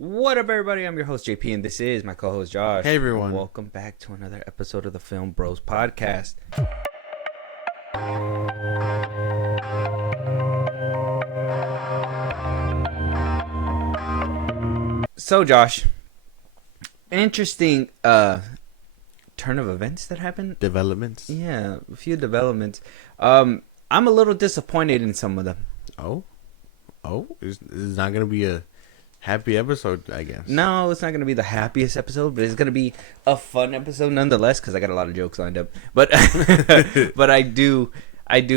What up, everybody? I'm your host, JP, and this is my co-host, Josh. Hey, everyone. And welcome back to another episode of the FilmBros podcast. So, Josh, interesting turn of events that happened. Developments. Yeah, a few developments. I'm a little disappointed in some of them. Oh, it's not gonna be a happy episode, I guess. No, it's not going to be the happiest episode, but it's going to be a fun episode nonetheless because I got a lot of jokes lined up. But but I do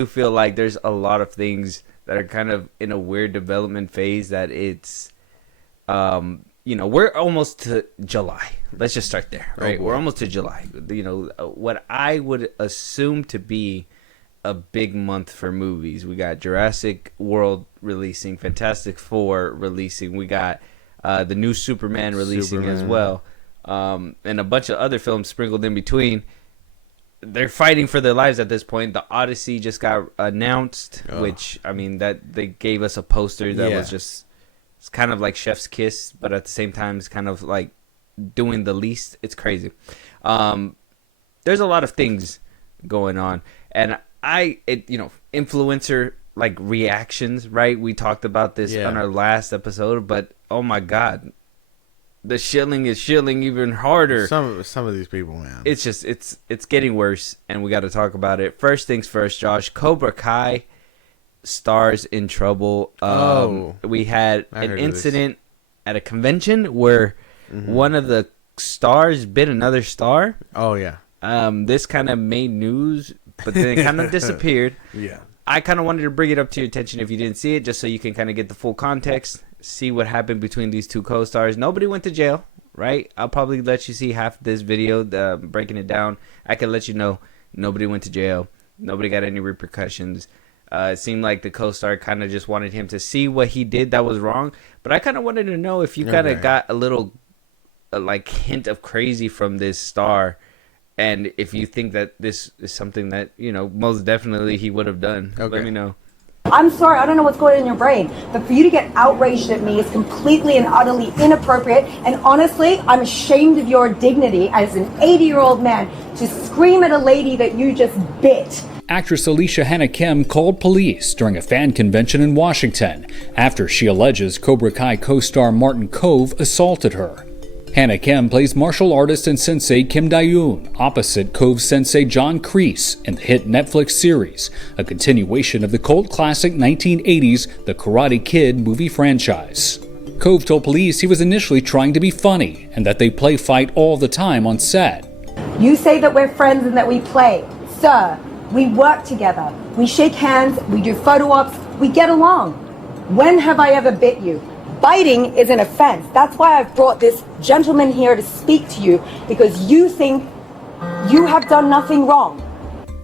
feel like there's a lot of things that are kind of in a weird development phase that it's we're almost to July. Let's just start there, right? We're almost to July. What I would assume to be a big month for movies. We got Jurassic World releasing, Fantastic Four releasing. We got the new Superman releasing as well, and a bunch of other films sprinkled in between. They're fighting for their lives at this point. The Odyssey just got announced, which I mean that they gave us a poster that was just it's kind of like Chef's Kiss, but at the same time it's kind of like doing the least. It's crazy. There's a lot of things going on, and influencer like reactions, right? We talked about this on our last episode, but oh my god, the shilling is shilling even harder. Some of these people, man. It's just it's getting worse, and we got to talk about it. First things first, Josh. Cobra Kai stars in trouble. We had an incident at a convention where one of the stars bit another star. Oh yeah. This kind of made news, but then it kind of disappeared. Yeah. I kind of wanted to bring it up to your attention if you didn't see it, just so you can kind of get the full context, see what happened between these two co-stars. Nobody went to jail, right? I'll probably let you see half this video, breaking it down. I can let you know nobody went to jail. Nobody got any repercussions. It seemed like the co-star kind of just wanted him to see what he did that was wrong. But I kind of wanted to know if you kind of got a little hint of crazy from this star. And if you think that this is something that, most definitely he would have done, let me know. I'm sorry, I don't know what's going on in your brain, but for you to get outraged at me is completely and utterly inappropriate. And honestly, I'm ashamed of your dignity as an 80-year-old man to scream at a lady that you just bit. Actress Alicia Hannah Kim called police during a fan convention in Washington after she alleges Cobra Kai co-star Martin Kove assaulted her. Hannah Kim plays martial artist and sensei Kim Dae-yoon opposite Kove's sensei John Kreese in the hit Netflix series, a continuation of the cult classic 1980s The Karate Kid movie franchise. Kove told police he was initially trying to be funny and that they play fight all the time on set. You say that we're friends and that we play. Sir, we work together. We shake hands, we do photo ops, we get along. When have I ever bit you? Biting is an offense. That's why I've brought this gentleman here to speak to you, because you think you have done nothing wrong.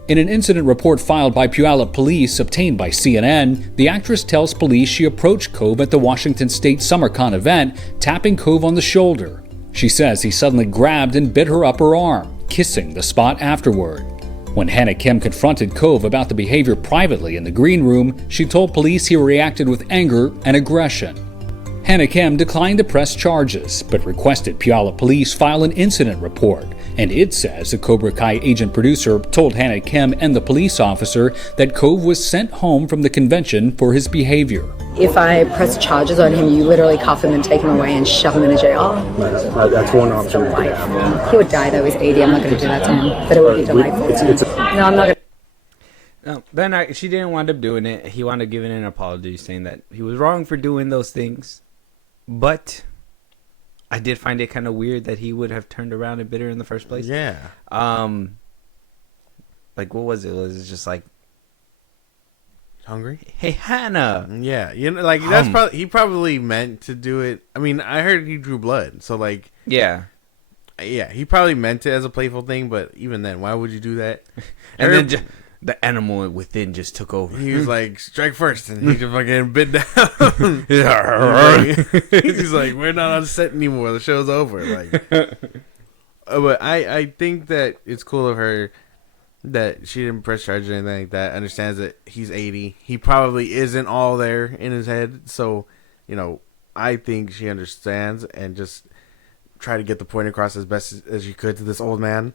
In an incident report filed by Puyallup Police obtained by CNN, the actress tells police she approached Kove at the Washington State SummerCon event, tapping Kove on the shoulder. She says he suddenly grabbed and bit her upper arm, kissing the spot afterward. When Hannah Kim confronted Kove about the behavior privately in the green room, she told police he reacted with anger and aggression. Hannah Kim declined to press charges, but requested Puyallup Police file an incident report, and it says the Cobra Kai agent producer told Hannah Kim and the police officer that Kove was sent home from the convention for his behavior. If I press charges on him, you literally cuff him and take him away and shove him in a jail. That's one option. He would die though, he's 80, I'm not going to do that to him, but it would be delightful. No, I'm not going to. No, then she didn't wind up doing it. He wound up giving an apology saying that he was wrong for doing those things. But I did find it kind of weird that he would have turned around and bit her in the first place. Yeah. What was it? Was it just like, hungry? Hey, Hannah. Yeah. He probably meant to do it. I mean, I heard he drew blood. So yeah, he probably meant it as a playful thing, but even then, why would you do that? And then the animal within just took over. He was like, strike first, and he just fucking bit down. He's like, we're not on set anymore. The show's over. But I think that it's cool of her that she didn't press charges or anything like that. Understands that he's 80. He probably isn't all there in his head. So, I think she understands and just try to get the point across as best as she could to this old man.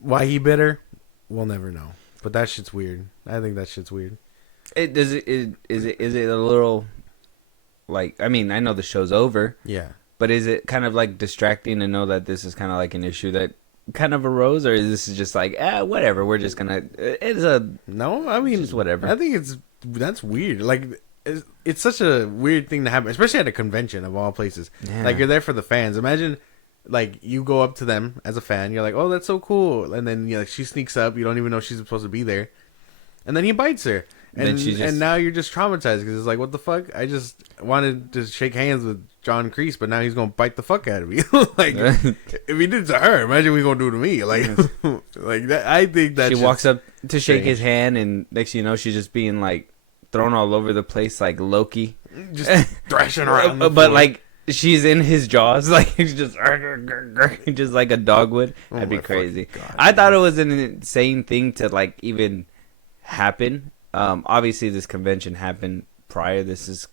Why he bit her, we'll never know. But that shit's weird. I think that shit's weird. Is it a little like, I mean, I know the show's over. Yeah. But is it kind of like distracting to know that this is kind of like an issue that kind of arose, or is this just like, whatever, we're just gonna, No, I mean, just whatever. I think that's weird. Like, it's such a weird thing to happen, especially at a convention of all places. Yeah. Like, you're there for the fans. Imagine, like, you go up to them as a fan, you're like, oh, that's so cool, and then like she sneaks up, you don't even know she's supposed to be there, and then he bites her. And now you're just traumatized because it's like, what the fuck? I just wanted to shake hands with John Kreese, but now he's gonna bite the fuck out of me. Like, if he did it to her, imagine what he's gonna do to me. Like, like that. I think that she walks up to shake his hand, and next thing you know, she's just being like thrown all over the place like Loki, just thrashing around. But like she's in his jaws, like he's just like a dog would. That'd be crazy. God, I thought it was an insane thing to like even happen. Obviously this convention happened prior. This is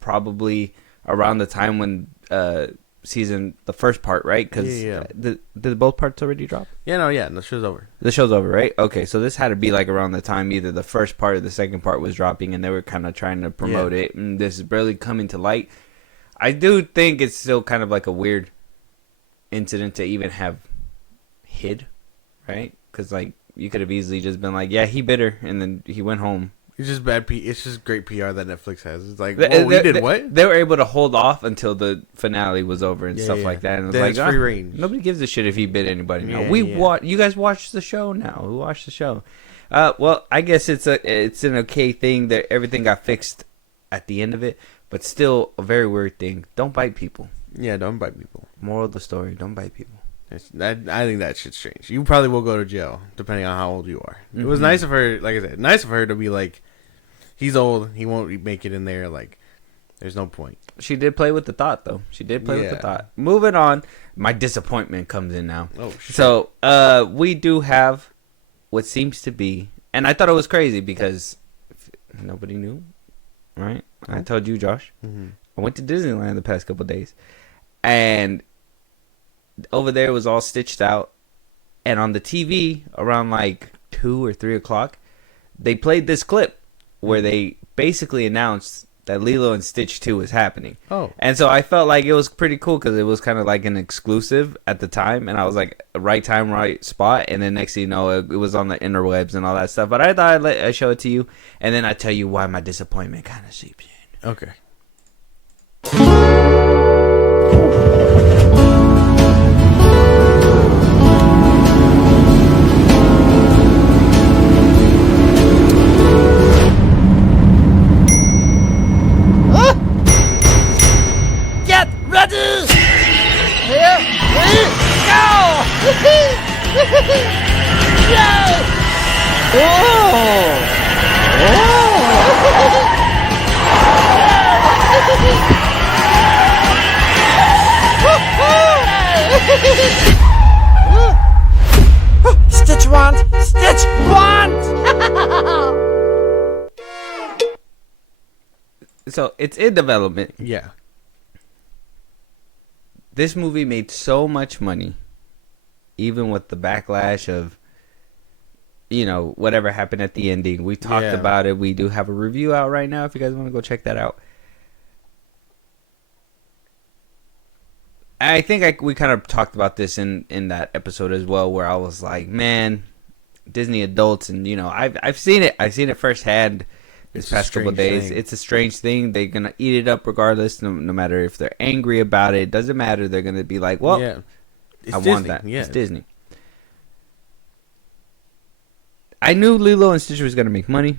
probably around the time when the first part, right? Because did both parts already drop? Yeah, the show's over. The show's over, right? Okay, so this had to be like around the time either the first part or the second part was dropping, and they were kind of trying to promote it, and this is barely coming to light. I do think it's still kind of like a weird incident to even have hid, right? Because like, you could have easily just been like, yeah, he bit her, and then he went home. It's just bad It's just great PR that Netflix has. It's like, whoa, we did what? They were able to hold off until the finale was over and stuff like that. And it was like, free range. Nobody gives a shit if he bit anybody now. You guys watch the show now. We watched the show. Well, I guess it's an okay thing that everything got fixed at the end of it, but still a very weird thing. Don't bite people. Yeah, don't bite people. Moral of the story: don't bite people. I think that shit's strange. You probably will go to jail, depending on how old you are. Mm-hmm. It was nice of her, like I said, nice of her to be like, he's old, he won't make it in there, like, there's no point. She did play with the thought, though. She did play with the thought. Moving on, my disappointment comes in now. Oh, shit. So, we do have what seems to be, and I thought it was crazy because nobody knew, right? Oh. I told you, Josh. Mm-hmm. I went to Disneyland the past couple of days, and over there it was all stitched out, and on the TV around like 2 or 3 o'clock, they played this clip where they basically announced that Lilo and Stitch 2 is happening. Oh. And so I felt like it was pretty cool because it was kind of like an exclusive at the time, and I was like, right time, right spot, and then next thing you know, it was on the interwebs and all that stuff. But I thought I'd show it to you, and then I'd tell you why my disappointment kind of seeps in. Okay. Stitch wand! Stitch wand! So it's in development. Yeah. This movie made so much money, even with the backlash of, whatever happened at the ending. We talked about it. We do have a review out right now if you guys want to go check that out. I think we kind of talked about this in that episode as well, where I was like, man, Disney adults, and I've seen it. I've seen it firsthand this past couple of days. It's a strange thing. They're gonna eat it up regardless, no matter if they're angry about it. It doesn't matter. They're gonna be like, well, I want that. Yeah. It's Disney. I knew Lilo and Stitch was gonna make money,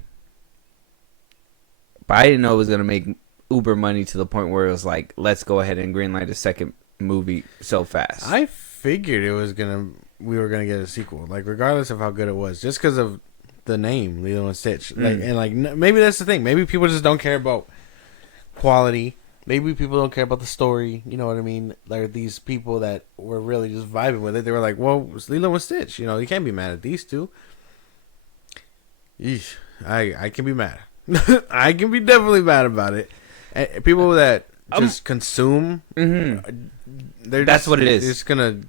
but I didn't know it was gonna make uber money to the point where it was like, let's go ahead and greenlight a second movie so fast. I figured we were gonna get a sequel, like regardless of how good it was, just because of the name Lilo and Stitch. Maybe that's the thing. Maybe people just don't care about quality. Maybe people don't care about the story. You know what I mean? Like these people that were really just vibing with it, they were like, "Well, it's Lilo and Stitch. You can't be mad at these two." Yeesh. I can be mad. I can be definitely mad about it. And people that just consume. That's what it is. They're just gonna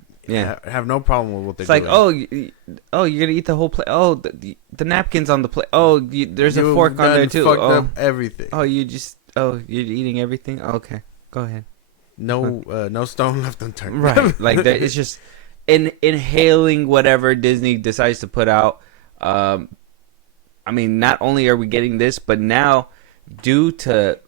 have no problem with what they're doing. It's like, you're gonna eat the whole plate. Oh, the napkins on the plate. Oh, there's a fork on there too. Fucked up everything. You're eating everything. Oh, okay, go ahead. No stone left unturned. Right, like it's just inhaling whatever Disney decides to put out. I mean, not only are we getting this, but now due to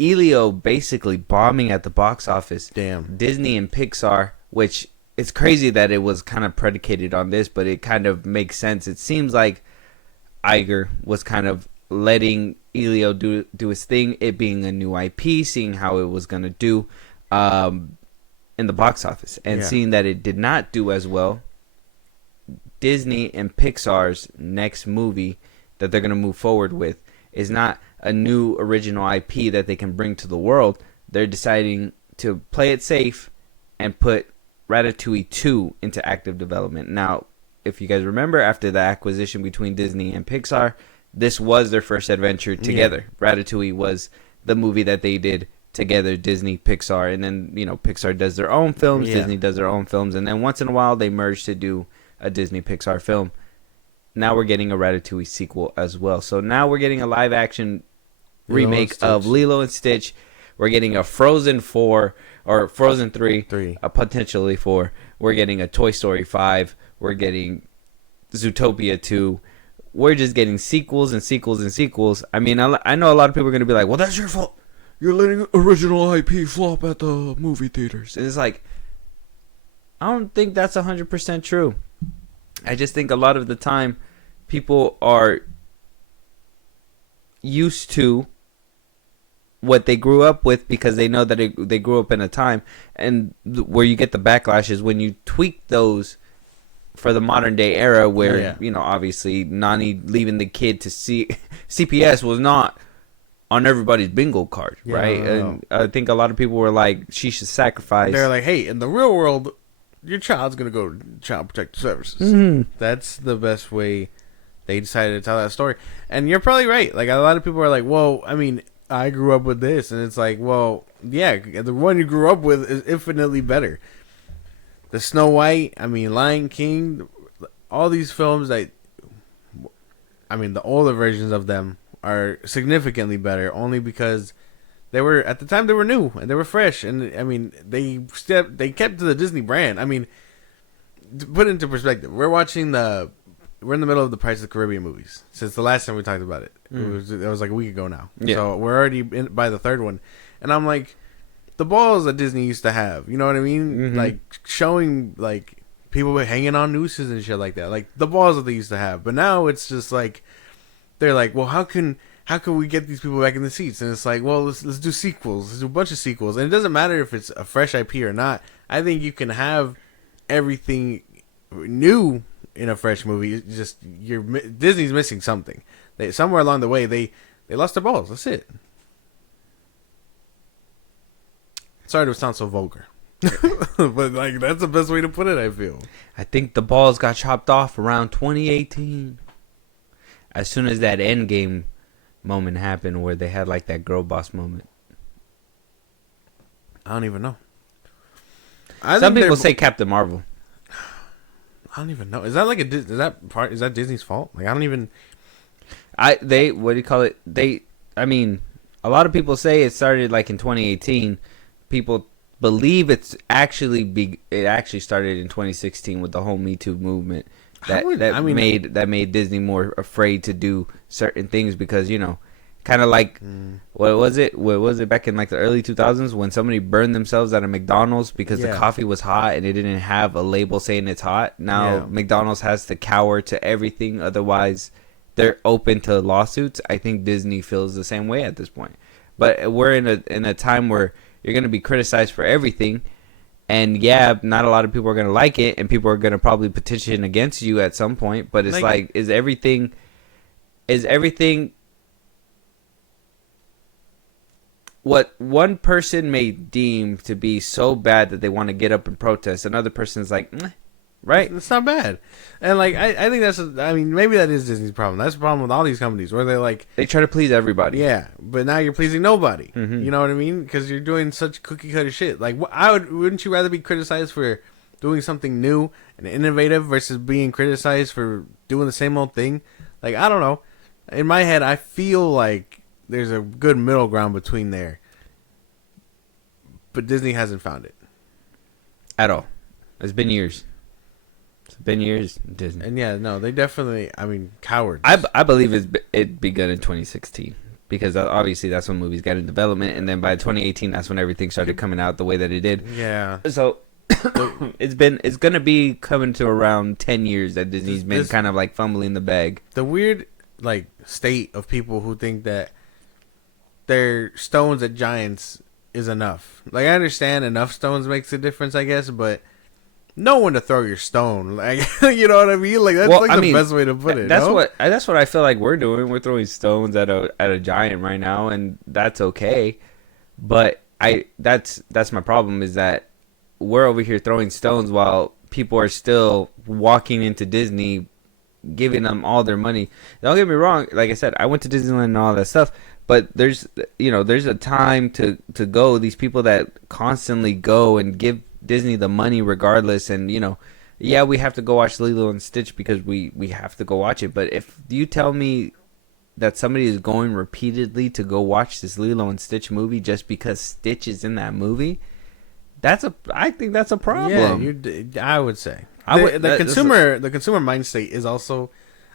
Elio basically bombing at the box office, Disney and Pixar, which it's crazy that it was kind of predicated on this, but it kind of makes sense. It seems like Iger was kind of letting Elio do his thing, it being a new IP, seeing how it was going to do in the box office, and seeing that it did not do as well. Disney and Pixar's next movie that they're going to move forward with is not a new original IP that they can bring to the world. They're deciding to play it safe and put Ratatouille 2 into active development. Now, if you guys remember, after the acquisition between Disney and Pixar, this was their first adventure together. Ratatouille was the movie that they did together, Disney, Pixar, and then, Pixar does their own films, Disney does their own films, and then once in a while they merge to do a Disney Pixar film. Now we're getting a Ratatouille sequel as well. So now we're getting a live action remake of Lilo and Stitch. We're getting a Frozen 4 or Frozen 3, potentially 4. We're getting a Toy Story 5. We're getting Zootopia 2. We're just getting sequels and sequels and sequels. I mean, I know a lot of people are going to be like, well, that's your fault. You're letting original IP flop at the movie theaters. And it's like, I don't think that's 100% true. I just think a lot of the time people are used to what they grew up with because they know that they grew up in a time, and where you get the backlash is when you tweak those for the modern day era where, obviously Nani leaving the kid to CPS was not on everybody's bingo card, right? And I think a lot of people were like, she should sacrifice. They're like, hey, in the real world, your child's going to go to Child Protective Services. Mm-hmm. That's the best way they decided to tell that story. And you're probably right. Like, a lot of people are like, well, I mean, I grew up with this. And it's like, well, yeah, the one you grew up with is infinitely better. The Snow White, I mean, Lion King, all these films that, I mean, the older versions of them are significantly better only because they were, at the time, they were new and they were fresh. And, I mean, they kept to the Disney brand. I mean, to put it into perspective, we're in the middle of the Pirates of the Caribbean movies since the last time we talked about it. It was like a week ago now. Yeah. So we're already by the third one. And I'm like, the balls that Disney used to have, you know what I mean? Mm-hmm. Like, showing, like, people hanging on nooses and shit like that. Like, the balls that they used to have. But now it's just like, they're like, well, how can we get these people back in the seats? And it's like, well, let's do sequels. Let's do a bunch of sequels. And it doesn't matter if it's a fresh IP or not. I think you can have everything new in a fresh movie. It's just Disney's missing something. Somewhere along the way, they lost their balls. That's it. Sorry to sound so vulgar. But, like, that's the best way to put it, I feel. I think the balls got chopped off around 2018. As soon as that Endgame moment happened where they had, like, that girl boss moment. I don't even know. Some people say Captain Marvel. I don't even know. Is that like is that Disney's fault? Like, I don't even. What do you call it? I mean, a lot of people say it started like in 2018. People believe it actually started in 2016 with the whole Me Too movement. That made Disney more afraid to do certain things because, kind of like what was it back in like the early 2000s when somebody burned themselves at a McDonald's because the coffee was hot and it didn't have a label saying it's hot. Now McDonald's has to cower to everything, otherwise they're open to lawsuits. I think Disney feels the same way at this point. But we're in a time where you're going to be criticized for everything. And not a lot of people are going to like it, and people are going to probably petition against you at some point. But it's like is everything what one person may deem to be so bad that they want to get up and protest, another person's like, Right. It's not bad. And like I think maybe that is Disney's problem. That's the problem with all these companies where they're like they try to please everybody. Yeah, but now you're pleasing nobody. You know what I mean? Because you're doing such cookie cutter shit. Like wouldn't you rather be criticized for doing something new and innovative versus being criticized for doing the same old thing? Like, I don't know. In my head, I feel like there's a good middle ground between there. But Disney hasn't found it. At all. It's been years. Disney. And yeah, no, they definitely, cowards. I believe it begun in 2016. Because obviously that's when movies got in development. And then by 2018, that's when everything started coming out the way that it did. Yeah. So it's going to be coming to around 10 years that Disney's been kind of like fumbling the bag. The weird like state of people who think that their stones at Giants is enough. Like, I understand enough stones makes a difference, I guess, but know when to throw your stone. Like, you know what I mean? Like, that's the best way to put it. That's what I feel like we're doing. We're throwing stones at a giant right now, and that's okay. But that's my problem is that we're over here throwing stones while people are still walking into Disney, giving them all their money. Don't get me wrong. Like I said, I went to Disneyland and all that stuff. But there's a time to go. These people that constantly go and give Disney the money regardless, and we have to go watch Lilo and Stitch because we have to go watch it. But if you tell me that somebody is going repeatedly to go watch this Lilo and Stitch movie just because Stitch is in that movie, I think that's a problem. Yeah, I would say the consumer mind state is also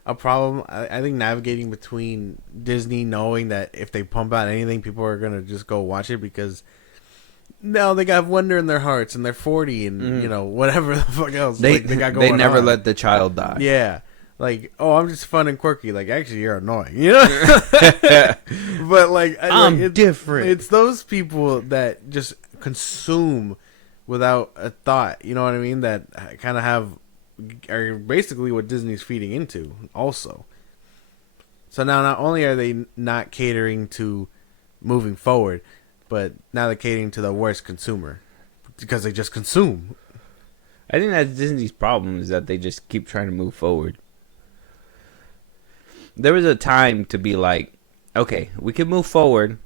a problem. I think navigating between Disney knowing that if they pump out anything, people are gonna just go watch it because now they got wonder in their hearts and they're 40 and whatever the fuck else they got going on. They never let the child die. Yeah, like, oh, I'm just fun and quirky. Like, actually, you're annoying. But like, I'm different. It's those people that just consume without a thought. You know what I mean? That kind of are basically what Disney's feeding into also. So now not only are they not catering to moving forward, but now they're catering to the worst consumer because they just consume. I think that's Disney's problem is that they just keep trying to move forward. There was a time to be like, okay, we can move forward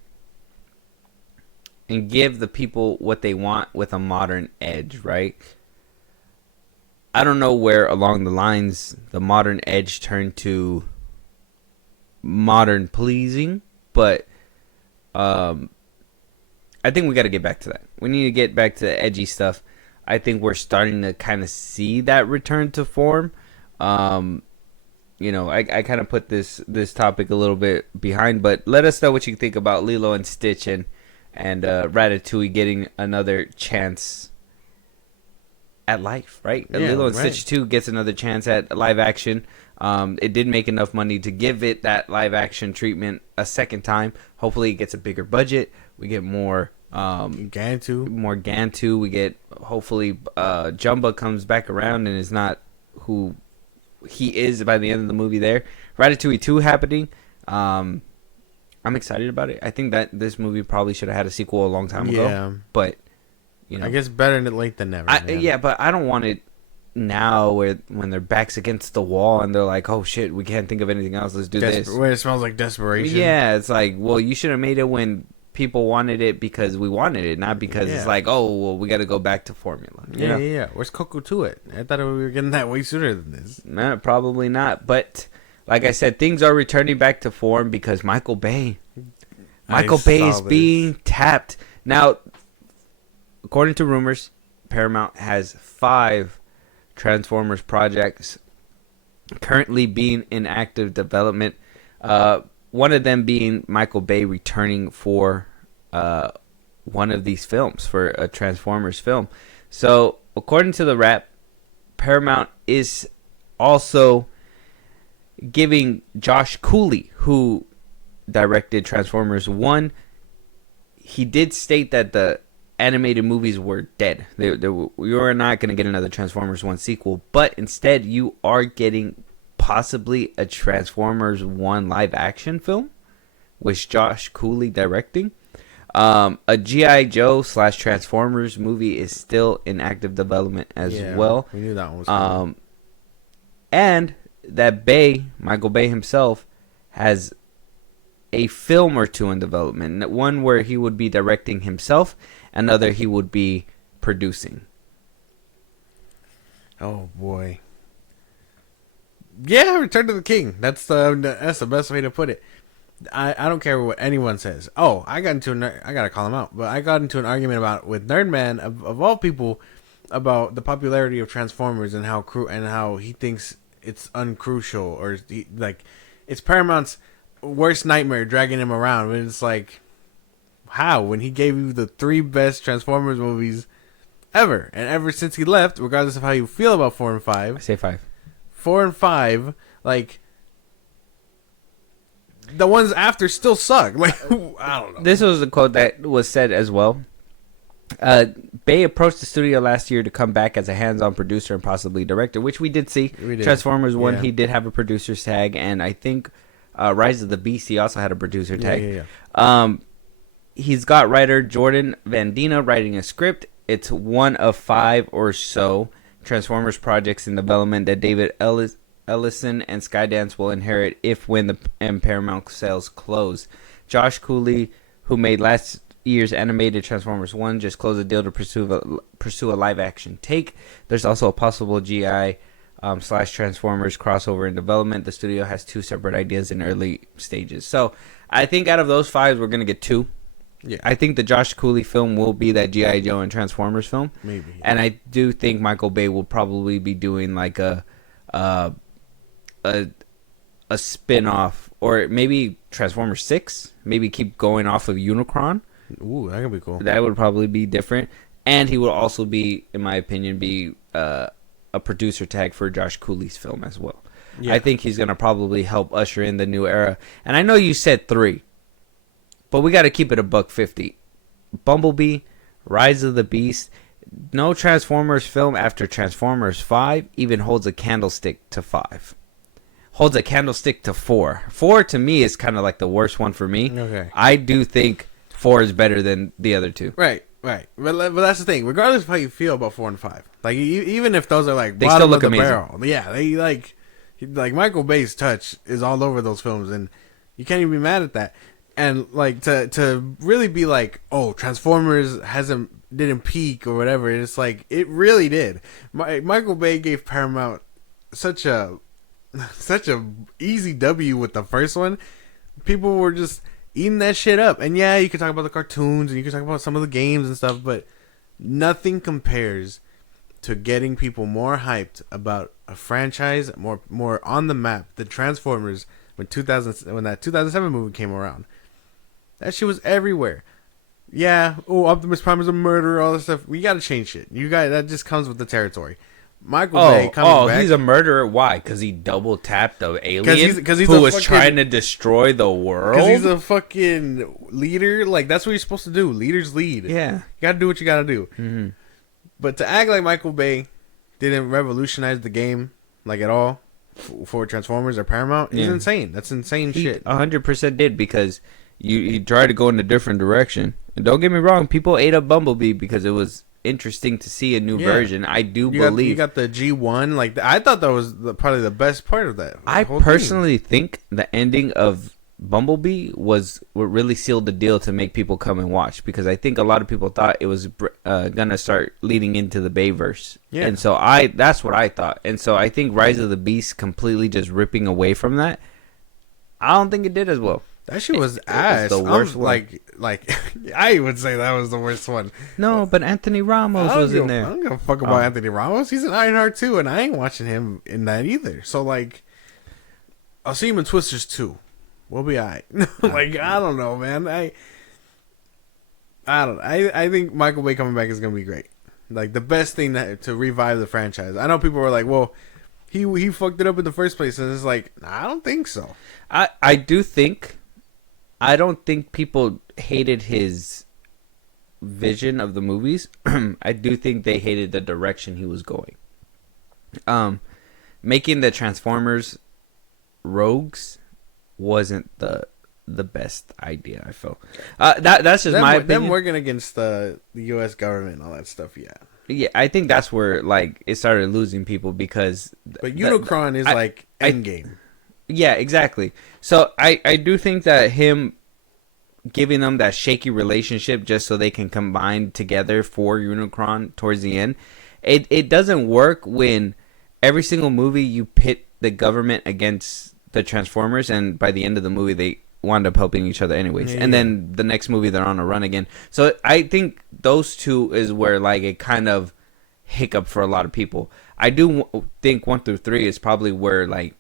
and give the people what they want with a modern edge, right? I don't know where along the lines the modern edge turned to modern pleasing, but I think we got to get back to that. We need to get back to the edgy stuff. I think we're starting to kind of see that return to form. I kind of put this topic a little bit behind, but let us know what you think about Lilo and Stitch and Ratatouille getting another chance at life, right? Yeah, Lilo and Stitch 2 gets another chance at live action. It did make enough money to give it that live action treatment a second time. Hopefully it gets a bigger budget. We get more Gantu. We get, hopefully, Jumba comes back around and is not who he is by the end of the movie there. Ratatouille 2 happening. I'm excited about it. I think that this movie probably should have had a sequel a long time ago. But I guess better late than never. But I don't want it now when their back's against the wall and they're like, oh shit, we can't think of anything else. Let's do this. Where it smells like desperation. Yeah, it's like, well, you should have made it when people wanted it because we wanted it, not because it's like, oh, well, we got to go back to formula. Yeah. Where's Coco to it? I thought we were getting that way sooner than this. No, probably not. But like I said, things are returning back to form because Michael Bay is being tapped. Now, according to rumors, Paramount has 5 Transformers projects currently being in active development. One of them being Michael Bay returning for one of these films, for a Transformers film. So, according to the rap, Paramount is also giving Josh Cooley, who directed Transformers 1, he did state that the animated movies were dead. We were not going to get another Transformers 1 sequel, but instead you are getting possibly a Transformers 1 live action film with Josh Cooley directing. A G.I. Joe / Transformers movie is still in active development as well. We knew that one was coming. And that Michael Bay himself, has a film or two in development. One where he would be directing himself, another he would be producing. Oh boy. Yeah, Return to the King. That's the best way to put it. I don't care what anyone says. Oh, I gotta call him out. But I got into an argument with Nerdman of all people about the popularity of Transformers and how he thinks it's uncrucial, or it's Paramount's worst nightmare dragging him around. And it's like, how, when he gave you the 3 best Transformers movies ever, and ever since he left, regardless of how you feel about 4 and 5, I say 5. 4 and 5, like, the ones after still suck. Like, I don't know. This was a quote that was said as well. Bay approached the studio last year to come back as a hands-on producer and possibly director, which we did see. Transformers 1, he did have a producer's tag, and I think Rise of the Beast, he also had a producer tag. He's got writer Jordan Van Dina writing a script. It's one of 5 or so Transformers projects in development that David Ellison and Skydance will inherit when the Paramount sales close. Josh Cooley, who made last year's animated Transformers 1, just closed a deal to pursue a live-action take. There's also a possible GI / Transformers crossover in development. The studio has 2 separate ideas in early stages. So I think out of those 5, we're going to get 2. Yeah. I think the Josh Cooley film will be that G.I. Joe and Transformers film. Maybe. And I do think Michael Bay will probably be doing like a spin-off, or maybe Transformers 6. Maybe keep going off of Unicron. Ooh, that could be cool. That would probably be different. And he will also be, in my opinion, a producer tag for Josh Cooley's film as well. Yeah. I think he's going to probably help usher in the new era. And I know you said 3, but we got to keep it $150. Bumblebee, Rise of the Beast, no Transformers film after Transformers 5 even holds a candlestick to 5. Holds a candlestick to 4. 4 to me is kind of like the worst one for me. Okay. I do think 4 is better than the other 2. Right. But that's the thing. Regardless of how you feel about 4 and 5, like even if those are like they still look amazing. Barrel, yeah, they like Michael Bay's touch is all over those films, and you can't even be mad at that. And like to really be like, oh, Transformers didn't peak or whatever. It's like it really did. Michael Bay gave Paramount such a easy W with the first one. People were just eating that shit up. And yeah, you can talk about the cartoons and you can talk about some of the games and stuff, but nothing compares to getting people more hyped about a franchise, more on the map than Transformers when that 2007 movie came around. That shit was everywhere. Yeah, Optimus Prime is a murderer, all this stuff. We gotta change shit. That just comes with the territory. Michael Bay coming back. He's a murderer. Why? Because he double tapped an alien who was trying to destroy the world. Because he's a fucking leader. Like, that's what you're supposed to do. Leaders lead. Yeah, you gotta do what you gotta do. Mm-hmm. But to act like Michael Bay didn't revolutionize the game like at all for Transformers or Paramount is insane. That's insane shit. 100% did, because you tried to go in a different direction. And don't get me wrong, people ate up Bumblebee because it was interesting to see a new version. I do believe you got the G1. Like, I thought that was probably the best part of that. I personally think the ending of Bumblebee was what really sealed the deal to make people come and watch, because I think a lot of people thought it was gonna start leading into the Bayverse. Yeah. And so that's what I thought. And so I think Rise of the Beast completely just ripping away from that, I don't think it did as well. That shit was ass. The worst one. Like I would say that was the worst one. No, but Anthony Ramos was in there. I don't give a fuck about Anthony Ramos. He's in Ironheart 2, and I ain't watching him in that either. So, like, I'll see him in Twisters 2. We'll be alright. Like, I don't know, man. I think Michael Bay coming back is gonna be great. Like, the best thing to revive the franchise. I know people were like, well, he fucked it up in the first place, and it's like, I don't think so. I don't think people hated his vision of the movies. I do think they hated the direction he was going. Making the Transformers rogues wasn't the the best idea. I feel that's just my opinion. Them working against the U.S. government and all that stuff. Yeah, I think that's where like it started losing people because. But Unicron is like endgame. Yeah, exactly. So I do think that him giving them that shaky relationship just so they can combine together for Unicron towards the end, it doesn't work when every single movie you pit the government against the Transformers, and by the end of the movie they wind up helping each other anyways. And then the next movie they're on a run again. So I think those two is where like it kind of hiccup for a lot of people. I do think 1 through 3 is probably where like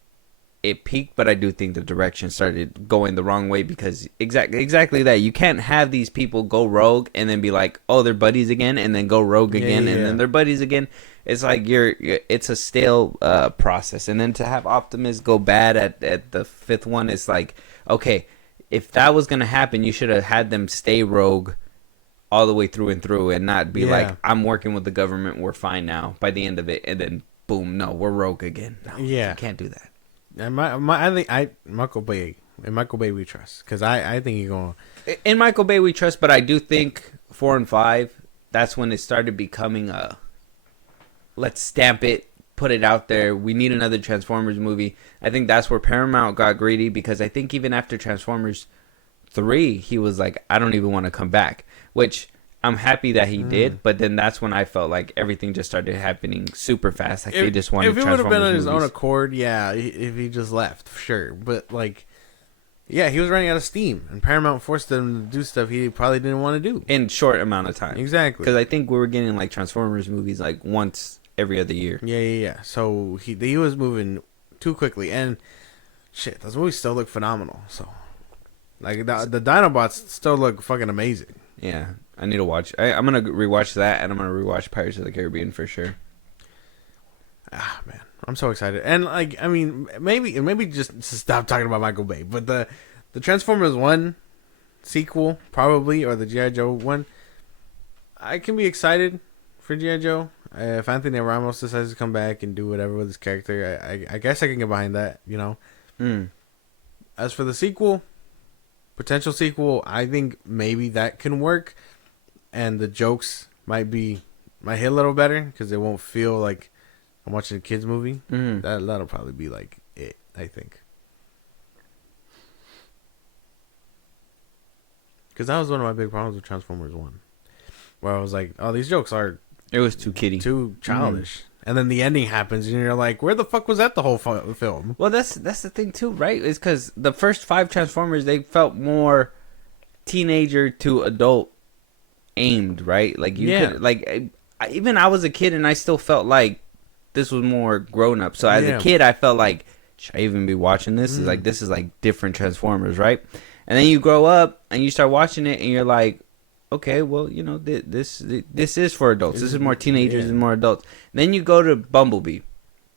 it peaked, but I do think the direction started going the wrong way because exactly that. You can't have these people go rogue and then be like, oh, they're buddies again, and then go rogue again, and then they're buddies again. It's like it's a stale process. And then to have Optimus go bad at the 5th one, it's like, okay, if that was gonna happen, you should have had them stay rogue all the way through and through, and not be like, I'm working with the government, we're fine now by the end of it, and then boom, no, we're rogue again. No, you can't do that. And I think Michael Bay we trust because I think he's going. In Michael Bay we trust, but I do think 4 and 5. That's when it started becoming a. Let's stamp it, put it out there. We need another Transformers movie. I think that's where Paramount got greedy because I think even after Transformers 3, he was like, I don't even want to come back, which. I'm happy that he did, but then that's when I felt like everything just started happening super fast. Like they just wanted. If it would have been on his own accord, if he just left, for sure. But like, he was running out of steam, and Paramount forced him to do stuff he probably didn't want to do in short amount of time. Exactly, because I think we were getting like Transformers movies like once every other year. Yeah. So he was moving too quickly, and shit, those movies still look phenomenal. So, like the Dinobots still look fucking amazing. Yeah. I need to watch. I'm gonna rewatch that, and I'm gonna rewatch Pirates of the Caribbean for sure. Ah, man, I'm so excited, and like, I mean, maybe just to stop talking about Michael Bay, but the Transformers 1 sequel probably, or the G.I. Joe one, I can be excited for G.I. Joe. If Anthony Ramos decides to come back and do whatever with his character, I guess I can get behind that. As for the potential sequel, I think maybe that can work. And the jokes might hit a little better because it won't feel like I'm watching a kids movie. That'll probably be like it, I think. Because that was one of my big problems with Transformers 1, where I was like, "Oh, these jokes are it was too kiddie, too childish." And then the ending happens, and you're like, "Where the fuck was that the whole film?" Well, that's the thing too, right? Is because the first 5 Transformers, they felt more teenager to adult aimed, right? Like you could, like, even I was a kid and I still felt like this was more grown up. So as a kid, I felt like, should I even be watching this? This is like different Transformers, right? And then you grow up and you start watching it and you're like, okay, well, this is for adults. This is more teenagers and more adults. And then you go to Bumblebee.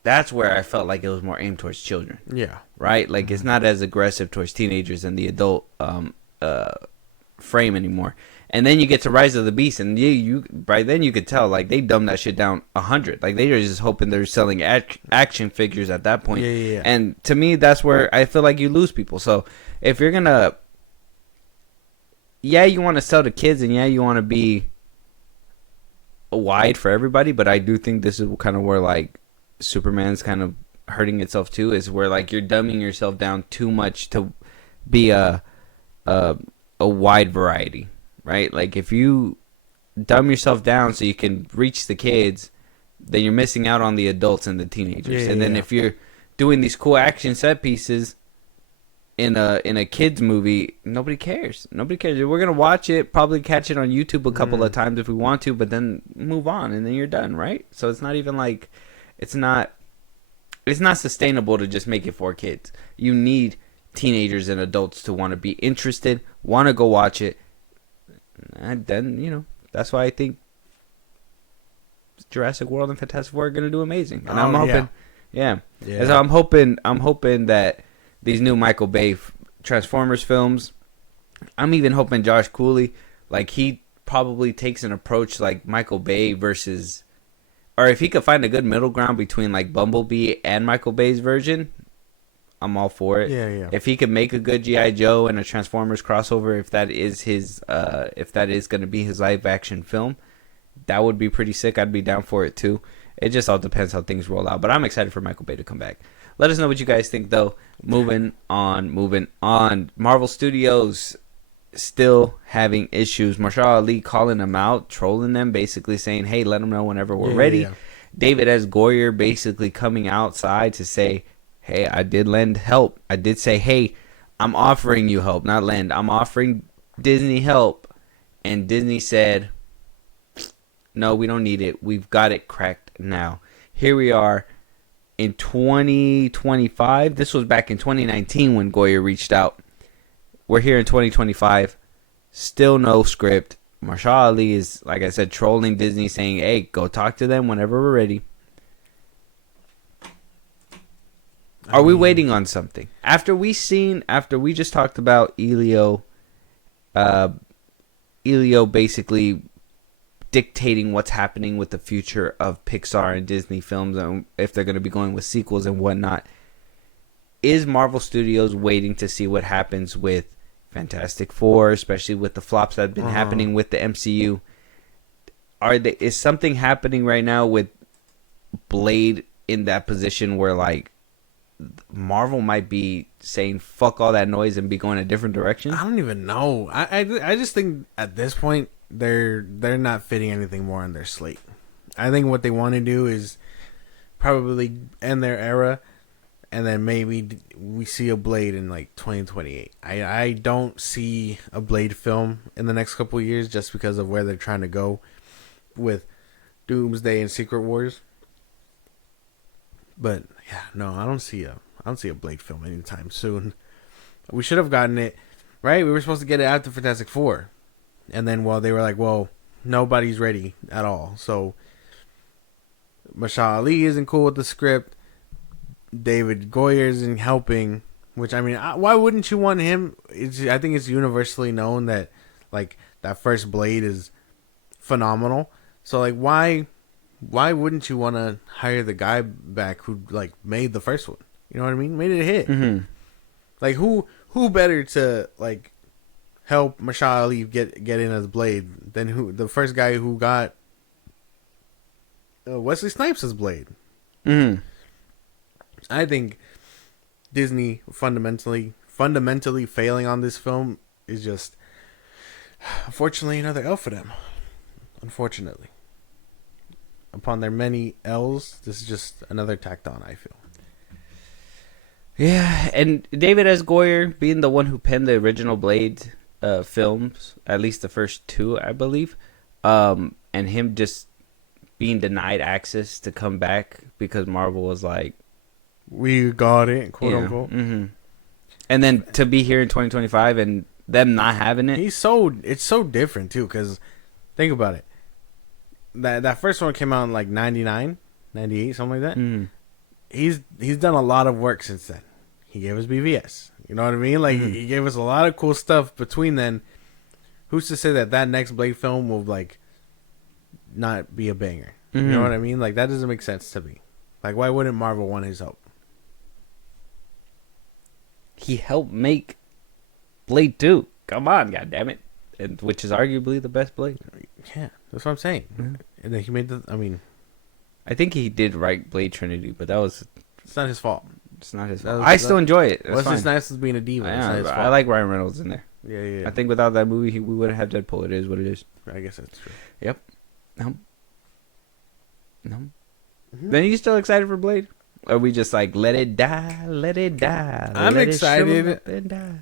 That's where I felt like it was more aimed towards children. Yeah. Right? Like it's not as aggressive towards teenagers and the adult frame anymore. And then you get to Rise of the Beast, and you by then you could tell like they dumbed that shit down 100. Like they were just hoping they're selling action figures at that point. Yeah. And to me, that's where I feel like you lose people. So if you're gonna, you want to sell to kids, and you want to be wide for everybody, but I do think this is kind of where like Superman's kind of hurting itself too. Is where like you're dumbing yourself down too much to be a wide variety. Right? Like, if you dumb yourself down so you can reach the kids, then you're missing out on the adults and the teenagers. And then if you're doing these cool action set pieces in a kids movie, nobody cares. Nobody cares. We're going to watch it, probably catch it on YouTube a couple of times if we want to, but then move on, and then you're done, right? So it's not even like... It's not sustainable to just make it for kids. You need teenagers and adults to want to be interested, want to go watch it. And then, that's why I think Jurassic World and Fantastic Four are going to do amazing. And I'm hoping, And so I'm hoping that these new Michael Bay Transformers films, I'm even hoping Josh Cooley, like he probably takes an approach like Michael Bay versus, or if he could find a good middle ground between like Bumblebee and Michael Bay's version, I'm all for it. Yeah. If he could make a good G.I. Joe and a Transformers crossover, if that is going to be his live action film, that would be pretty sick. I'd be down for it too. It just all depends how things roll out. But I'm excited for Michael Bay to come back. Let us know what you guys think, though. Moving on. Marvel Studios still having issues. Marshall Ali calling them out, trolling them, basically saying, hey, let them know whenever we're ready. Yeah. David S. Goyer basically coming outside to say, hey, I did lend help. I did say, hey, I'm offering you help, not lend. I'm offering Disney help. And Disney said, no, we don't need it. We've got it cracked now. Here we are in 2025. This was back in 2019 when Goyer reached out. We're here in 2025. Still no script. Marshall Ali is, like I said, trolling Disney, saying, hey, go talk to them whenever we're ready. Are we waiting on something? After we just talked about Elio basically dictating what's happening with the future of Pixar and Disney films, and if they're going to be going with sequels and whatnot, is Marvel Studios waiting to see what happens with Fantastic Four, especially with the flops that have been happening with the MCU? Is something happening right now with Blade in that position where, like, Marvel might be saying fuck all that noise and be going a different direction? I don't even know. I just think at this point they're not fitting anything more on their slate. I think what they want to do is probably end their era, and then maybe we see a Blade in like 2028. I don't see a Blade film in the next couple of years just because of where they're trying to go with Doomsday and Secret Wars. But yeah, no, I don't see a Blade film anytime soon. We should have gotten it, right? We were supposed to get it after Fantastic Four. And then, well, they were like, well, nobody's ready at all. So, Marshall Ali isn't cool with the script. David Goyer isn't helping. Which, I mean, why wouldn't you want him? I think it's universally known that, like, that first Blade is phenomenal. So, like, why wouldn't you want to hire the guy back who, like, made the first one? You know what I mean? Made it a hit. Mm-hmm. Like, who better to, like, help Marshall Ali get in as Blade than the first guy who got Wesley Snipes as Blade? Mm-hmm. I think Disney fundamentally failing on this film is just, unfortunately, another L for them. Unfortunately. Upon their many L's, this is just another tacked on, I feel. Yeah, and David S. Goyer being the one who penned the original Blade films, at least the first two, I believe, and him just being denied access to come back because Marvel was like, we got it, quote unquote. Mm-hmm. And then to be here in 2025 and them not having it. It's so different too, because think about it. That first one came out in like 99, 98, something like that. Mm. He's done a lot of work since then. He gave us BVS. You know what I mean? Like, he gave us a lot of cool stuff between then. Who's to say that next Blade film will, like, not be a banger? Mm-hmm. You know what I mean? Like, that doesn't make sense to me. Like, why wouldn't Marvel want his help? He helped make Blade 2. Come on, goddammit. And which is arguably the best Blade. Yeah, that's what I'm saying. Mm-hmm. And then he made I think he did write Blade Trinity, but it's not his fault. It's not his fault. I still enjoy it. What's just nice as being a diva. I like Ryan Reynolds in there. Yeah. I think without that movie, we wouldn't have Deadpool. It is what it is. I guess that's true. Yep. No. Mm-hmm. Then you still excited for Blade? Or are we just like, let it die, let it die? I'm excited. And die.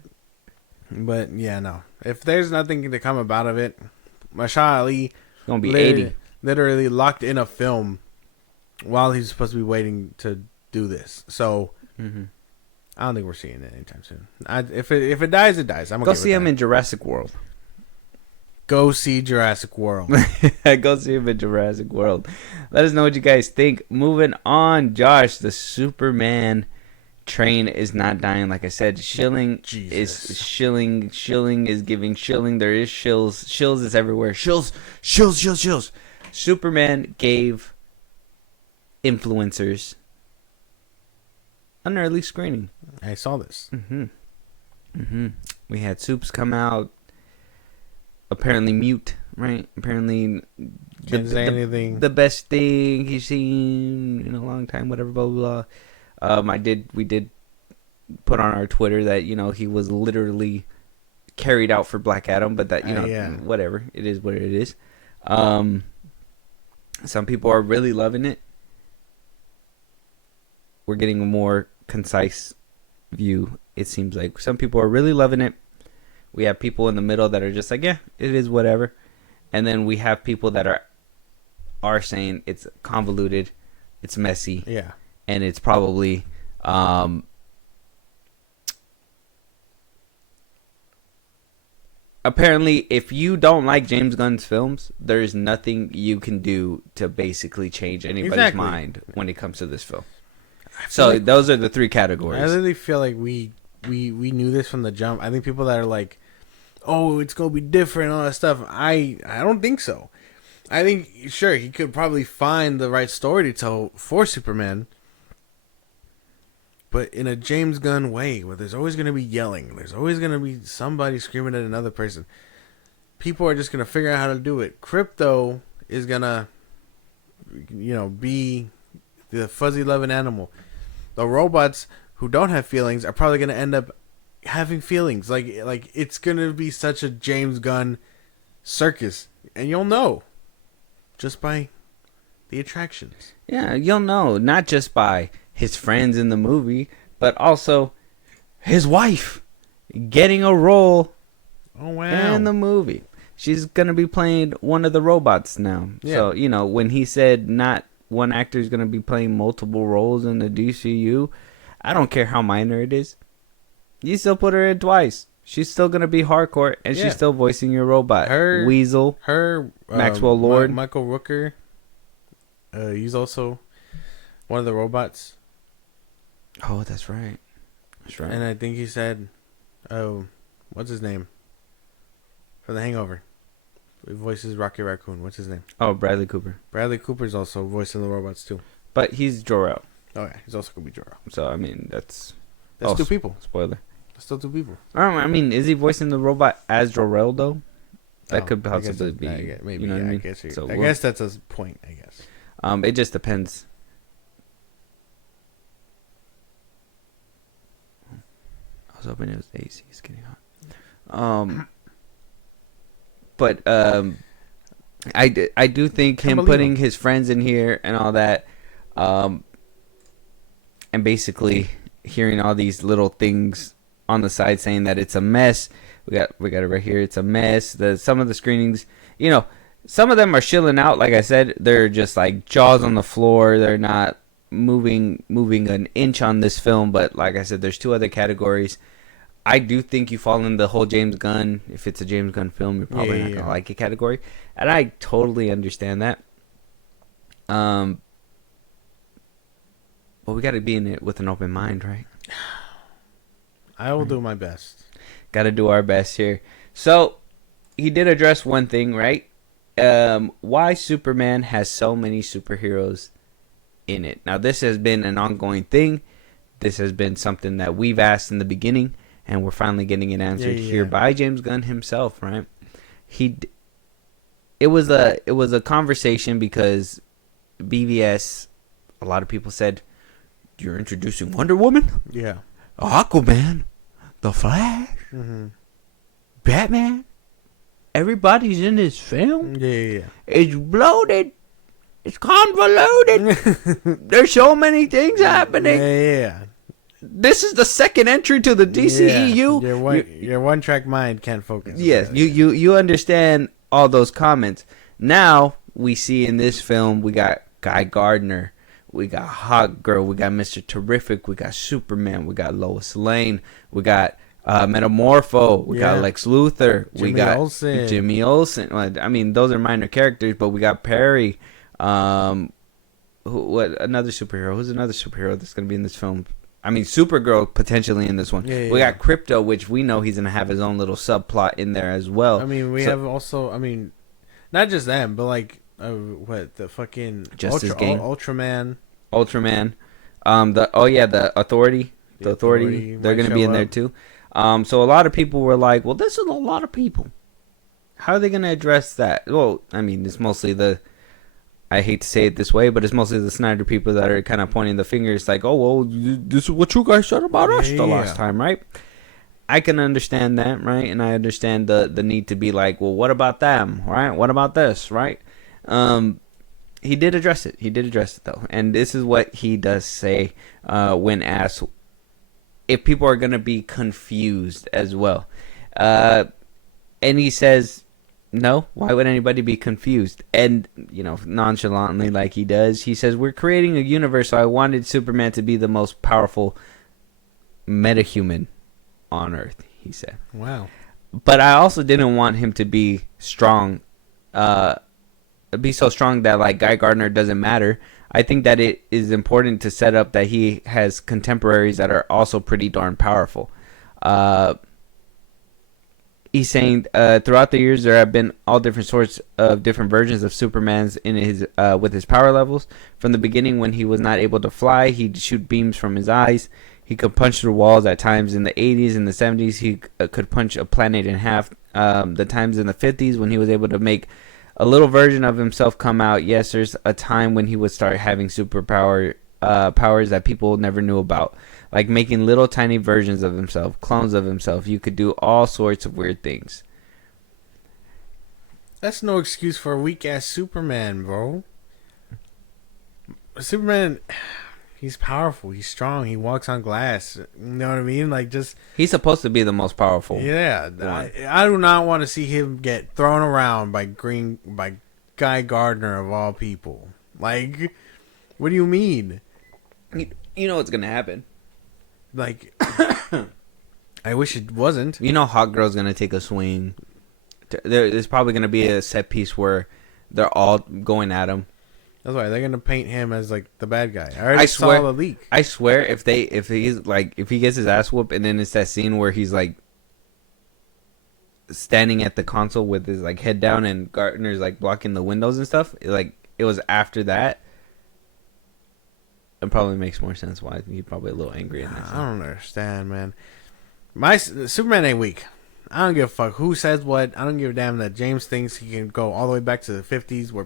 But yeah, no. If there's nothing to come about of it, Marshall Ali gonna be 80. Literally locked in a film while he's supposed to be waiting to do this. So I don't think we're seeing it anytime soon. If it dies, it dies. I'm okay. Go see him in Jurassic World. Go see Jurassic World. Go see him in Jurassic World. Let us know what you guys think. Moving on, Josh, the Superman train is not dying. Like I said, shilling is shilling. Shilling is giving shilling. There is shills. Shills is everywhere. Shills. Superman gave influencers an early screening. I saw this. We had Soups come out. Apparently mute, right? Apparently Can't say anything. The best thing he's seen in a long time. Whatever, blah blah blah. We did put on our Twitter that he was literally carried out for Black Adam, but that whatever, it is what it is. Some people are really loving it. We're getting a more concise view. It seems like some people are really loving it. We have people in the middle that are just like, yeah, it is whatever, and then we have people that are saying it's convoluted, it's messy, yeah, and it's probably apparently, if you don't like James Gunn's films, there's nothing you can do to basically change anybody's mind when it comes to this film. So those are the three categories. I really feel like we knew this from the jump. I think people that are like, oh, it's gonna be different, all that stuff. I don't think so. I think sure he could probably find the right story to tell for Superman, but in a James Gunn way, where there's always gonna be yelling, there's always gonna be somebody screaming at another person. People are just gonna figure out how to do it. Crypto is gonna, be the fuzzy loving animal. The robots who don't have feelings are probably gonna end up having feelings. Like it's gonna be such a James Gunn circus, and you'll know just by the attractions. Yeah, you'll know not just by his friends in the movie, but also his wife getting a role in the movie. She's gonna be playing one of the robots now. Yeah. So when he said not one actor is gonna be playing multiple roles in the DCU, I don't care how minor it is. You still put her in twice. She's still gonna be hardcore, and she's still voicing your robot. Her Weasel, Maxwell Lord, Michael Rooker. He's also one of the robots. Oh, that's right. That's right. And I think he said, what's his name? For The Hangover. He voices Rocky Raccoon. What's his name? Oh, Bradley Cooper. Bradley Cooper's also voicing the robots too. But he's Jor-El. Oh yeah, he's also gonna be Jor-El. So I mean, that's two people. Spoiler. That's still two people. I mean, is he voicing the robot as Jor-El though? That could possibly be. Maybe. You know what I mean? I guess that's a point. I guess. It just depends. I was hoping it was the AC. It's getting hot. But I do think him putting his friends in here and all that, and basically hearing all these little things on the side saying that it's a mess. We got it right here. It's a mess. Some of the screenings, some of them are chilling out. Like I said, they're just like jaws on the floor. They're not moving an inch on this film. But like I said, there's two other categories. I do think you fall in the whole James Gunn. If it's a James Gunn film, you're probably not gonna like it category, and I totally understand that. But we got to be in it with an open mind, right? I will do my best. Got to do our best here. So he did address one thing, right? Why Superman has so many superheroes in it. Now, this has been an ongoing thing. This has been something that we've asked in the beginning. And we're finally getting it answered here by James Gunn himself, right? It was a conversation because BVS, a lot of people said, "You're introducing Wonder Woman, Aquaman, The Flash, Batman. Everybody's in this film. It's bloated. It's convoluted. There's so many things happening. This is the second entry to the DCEU. Your one-track mind can't focus. Yes, you understand all those comments. Now we see in this film we got Guy Gardner, we got Hawk Girl, we got Mr. Terrific, we got Superman, we got Lois Lane, we got Metamorpho, we got Lex Luthor, we got Jimmy Olsen. I mean, those are minor characters, but we got Perry. Another superhero? Who's another superhero that's going to be in this film? I mean, Supergirl potentially in this one. We got Crypto, which we know he's going to have his own little subplot in there as well. I mean, we have also, not just them, but like, the fucking Justice Gang. Ultraman. The authority. The authority. They're going to be in there too. So a lot of people were like, well, this is a lot of people. How are they going to address that? Well, I mean, it's mostly I hate to say it this way, but it's mostly the Snyder people that are kind of pointing the fingers like, oh, well, this is what you guys said about us the last time, right? I can understand that, right? And I understand the need to be like, well, what about them, right? What about this, right? He did address it. He did address it, though. And this is what he does say when asked if people are going to be confused as well. And he says, no, why would anybody be confused? And, nonchalantly like he does, he says, we're creating a universe, so I wanted Superman to be the most powerful metahuman on Earth, he said. Wow. But I also didn't want him to be strong, be so strong that, like, Guy Gardner doesn't matter. I think that it is important to set up that he has contemporaries that are also pretty darn powerful. He's saying throughout the years there have been all different sorts of different versions of Superman's in his with his power levels. From the beginning, when he was not able to fly, he'd shoot beams from his eyes. He could punch through walls at times. In the 80s and the 70s, he could punch a planet in half. The times in the 50s when he was able to make a little version of himself come out. Yes, there's a time when he would start having powers that people never knew about. Like making little tiny versions of himself, clones of himself. You could do all sorts of weird things. That's no excuse for a weak-ass Superman, bro. Superman, he's powerful. He's strong. He walks on glass. You know what I mean? Like, just... He's supposed to be the most powerful. Yeah. I do not want to see him get thrown around by Guy Gardner, of all people. Like, what do you mean? You know what's going to happen. Like, I wish it wasn't. You know Hawk Girl's going to take a swing. There's probably going to be a set piece where they're all going at him. That's why they're going to paint him as, like, the bad guy. I already saw the leak. I swear if he gets his ass whooped and then it's that scene where he's, like, standing at the console with his, like, head down and Gardner's, like, blocking the windows and stuff. Like, it was after that. It probably makes more sense why he's probably a little angry in that scene. I don't understand, man. My Superman ain't weak. I don't give a fuck who says what. I don't give a damn that James thinks he can go all the way back to the 50s. Where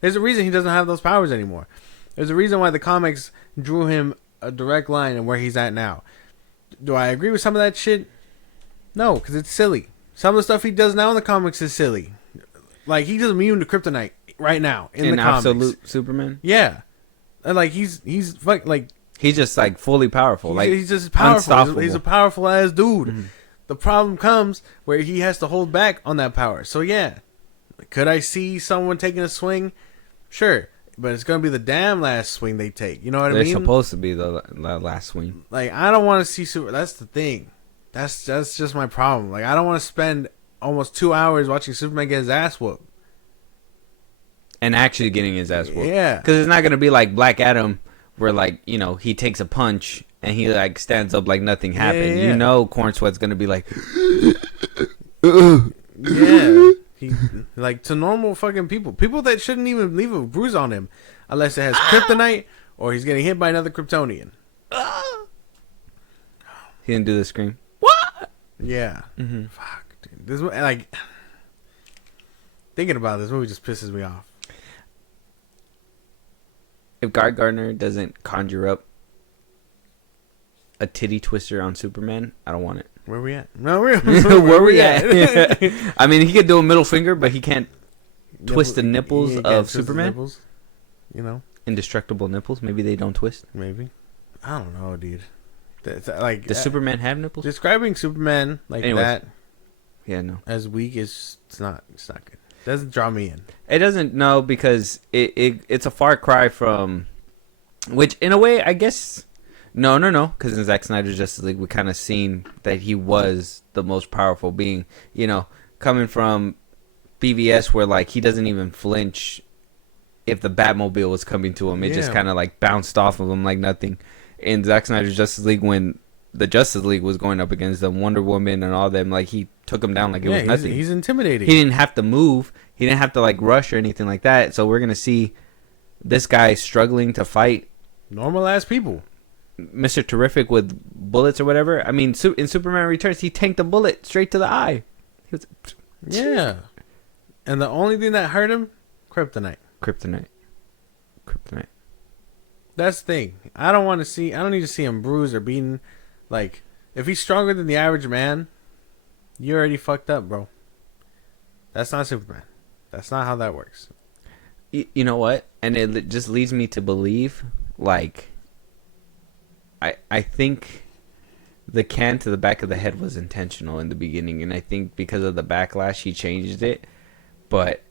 there's a reason he doesn't have those powers anymore. There's a reason why the comics drew him a direct line and where he's at now. Do I agree with some of that shit? No, because it's silly. Some of the stuff he does now in the comics is silly. Like, he's immune to kryptonite right now in the comics. Absolute Superman? Yeah. And, like, he's just, like, fully powerful. He's just powerful. Unstoppable. He's a powerful ass dude. Mm-hmm. The problem comes where he has to hold back on that power. So yeah, could I see someone taking a swing? Sure, but it's gonna be the damn last swing they take. You know what I mean? They're supposed to be the last swing. Like, I don't want to see Super. That's the thing. That's just my problem. Like, I don't want to spend almost 2 hours watching Superman get his ass whooped. And actually getting his ass whooped. Yeah. Because it's not going to be like Black Adam where, like, he takes a punch and he, like, stands up like nothing happened. Yeah. You know Corn Sweat's going to be like... Yeah. Like, to normal fucking people. People that shouldn't even leave a bruise on him unless it has kryptonite or he's getting hit by another Kryptonian. He didn't do the scream. What? Yeah. Mm-hmm. Fuck, dude. This, like... Thinking about this movie just pisses me off. If Guy Gardner doesn't conjure up a titty twister on Superman, I don't want it. Where we at? No, where we at? I mean, he could do a middle finger, but he can't twist the nipples of Superman. Nipples, indestructible nipples. Maybe they don't twist. Maybe. I don't know, dude. Like, does Superman have nipples? Describing Superman like that, yeah, no, as weak is it's not good. Doesn't draw me in. It doesn't, no, because it's a far cry from, which in a way I guess no, because in Zack Snyder's Justice League we kind of seen that he was the most powerful being, coming from BVS where, like, he doesn't even flinch if the Batmobile was coming to him. It just kind of, like, bounced off of him like nothing. In Zack Snyder's Justice League, when the Justice League was going up against them, Wonder Woman and all them, like, he took him down like it was nothing. He's intimidating. He didn't have to move. He didn't have to, like, rush or anything like that. So we're going to see this guy struggling to fight normal ass people. Mr. Terrific with bullets or whatever. I mean, in Superman Returns, he tanked a bullet straight to the eye. He was, yeah. And the only thing that hurt him, kryptonite. Kryptonite. That's the thing. I don't need to see him bruised or beaten. Like, if he's stronger than the average man, you already fucked up, bro. That's not Superman. That's not how that works. You know what? And it just leads me to believe, like, I think the can to the back of the head was intentional in the beginning, and I think because of the backlash, he changed it. But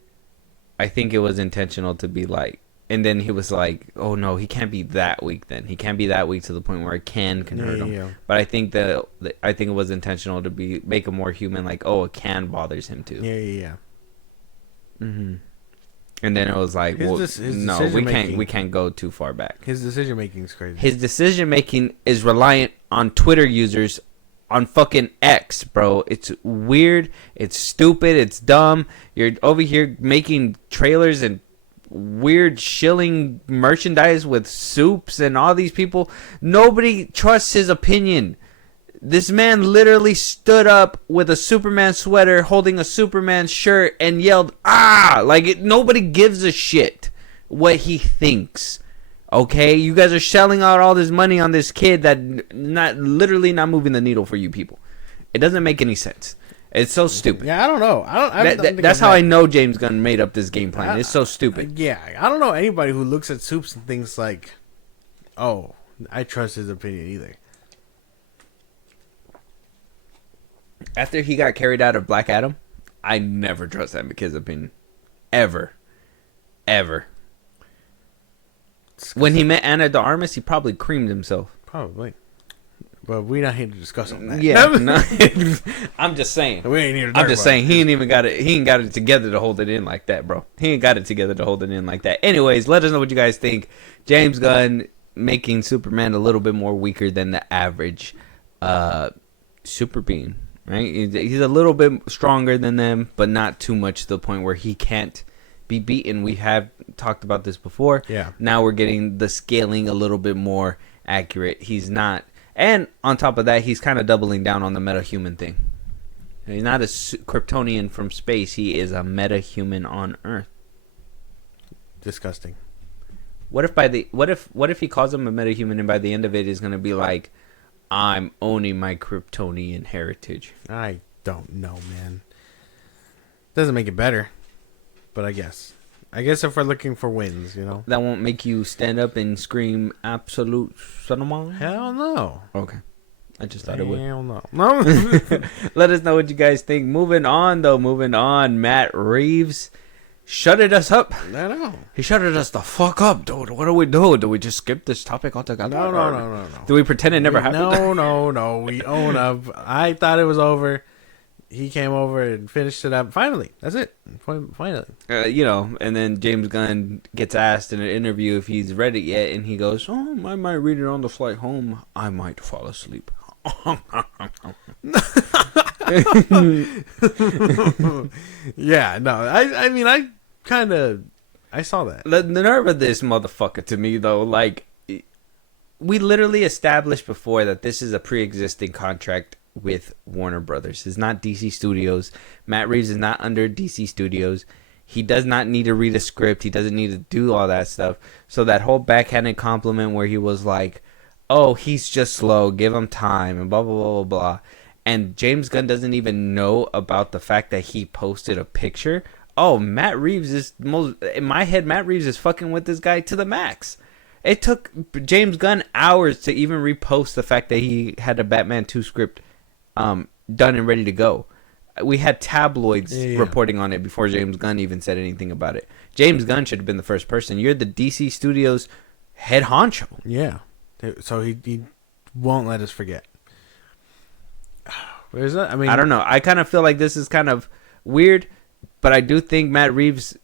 I think it was intentional to be like, and then he was like, "Oh no, he can't be that weak. Then he can't be that weak to the point where a can hurt him." Yeah. But I think it was intentional to make him more human. Like, oh, a can bothers him too. Yeah. Mm-hmm. And then it was like, we can't go too far back. His decision making is crazy. His decision making is reliant on Twitter users. On fucking X, bro. It's weird. It's stupid. It's dumb. You're over here making trailers and weird shilling merchandise with soups and all these people. Nobody trusts his opinion. This man literally stood up with a Superman sweater, holding a Superman shirt, and yelled, "Ah!" Nobody gives a shit what he thinks. Okay, you guys are shelling out all this money on this kid that literally not moving the needle for you people. It doesn't make any sense. It's so stupid. Yeah, I don't know. That's how I know James Gunn made up this game plan. It's so stupid. Yeah, I don't know anybody who looks at Soups and thinks like, "Oh, I trust his opinion either." After he got carried out of Black Adam, I never trust that kid's opinion, ever. When he met Ana de Armas, he probably creamed himself. Probably. But we're not here to discuss on that. Yeah. No, I'm just saying. We ain't here to talk I'm just saying he ain't got it together to hold it in like that, bro. He ain't got it together to hold it in like that. Anyways, let us know what you guys think. James Gunn making Superman a little bit more weaker than the average super being, right? He's a little bit stronger than them, but not too much to the point where he can't be beaten. We have talked about this before. Yeah. Now we're getting the scaling a little bit more accurate. He's not, and on top of that, he's kind of doubling down on the metahuman thing. He's not a Kryptonian from space. He is a metahuman on Earth. Disgusting. What if he calls him a metahuman, and by the end of it is going to be like, I'm owning my Kryptonian heritage? I don't know, man. Doesn't make it better. But I guess if we're looking for wins, you know. That won't make you stand up and scream absolute cinema? Hell no. Okay. I just thought it would. Hell no. Let us know what you guys think. Moving on. Matt Reeves shutted us up. I know. He shutted us the fuck up, dude. What do we do? Do we just skip this topic altogether? No. Do we pretend it never happened? No. We own up. I thought it was over. He came over and finished it up. Finally. That's it. Finally. And then James Gunn gets asked in an interview if he's read it yet, and he goes, "Oh, I might read it on the flight home. I might fall asleep." Yeah, no. I mean, I saw that. The nerve of this motherfucker to me, though, like, we literally established before that this is a pre-existing contract with Warner Brothers. It's not DC Studios. Matt Reeves is not under DC Studios. He does not need to read a script. He doesn't need to do all that stuff. So that whole backhanded compliment where he was like, "Oh, he's just slow. Give him time," and blah, blah, blah, blah, blah. And James Gunn doesn't even know about the fact that he posted a picture. Oh, Matt Reeves is in my head, Matt Reeves is fucking with this guy to the max. It took James Gunn hours to even repost the fact that he had a Batman 2 script done and ready to go. We had tabloids reporting on it before James Gunn even said anything about it. James Gunn should have been the first person. You're the DC Studios head honcho. Yeah. So he won't let us forget. Where's that? I mean, I don't know. I kind of feel like this is kind of weird, but I do think Matt Reeves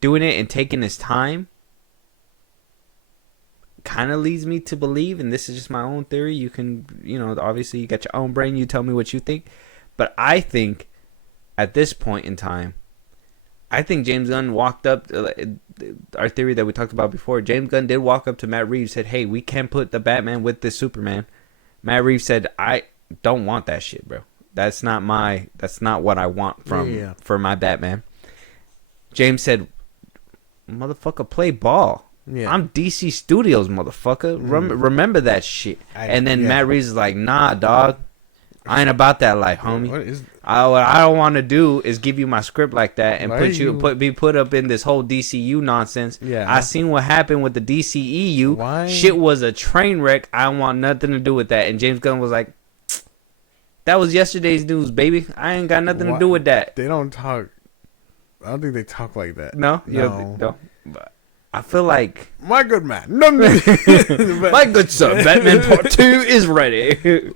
doing it and taking his time kind of leads me to believe, and this is just my own theory. You can, obviously you got your own brain. You tell me what you think. But I think at this point in time, I think James Gunn walked up. Our theory that we talked about before. James Gunn did walk up to Matt Reeves, said, "Hey, we can't put the Batman with this Superman." Matt Reeves said, "I don't want that shit, bro. That's not what I want for my Batman." James said, "Motherfucker, play ball. Yeah. I'm DC Studios, motherfucker. Remember that shit." And then Matt Reeves is like, "Nah, dog. I ain't about that life, homie. What I don't want to do is give you my script like that and be put up in this whole DCU nonsense. Yeah, I seen what happened with the DCEU. Why? Shit was a train wreck. I don't want nothing to do with that." And James Gunn was like, "That was yesterday's news, baby. I ain't got nothing to do with that." They don't talk. I don't think they talk like that. No. No. But I feel like my good man, my good son, Batman Part 2 is ready.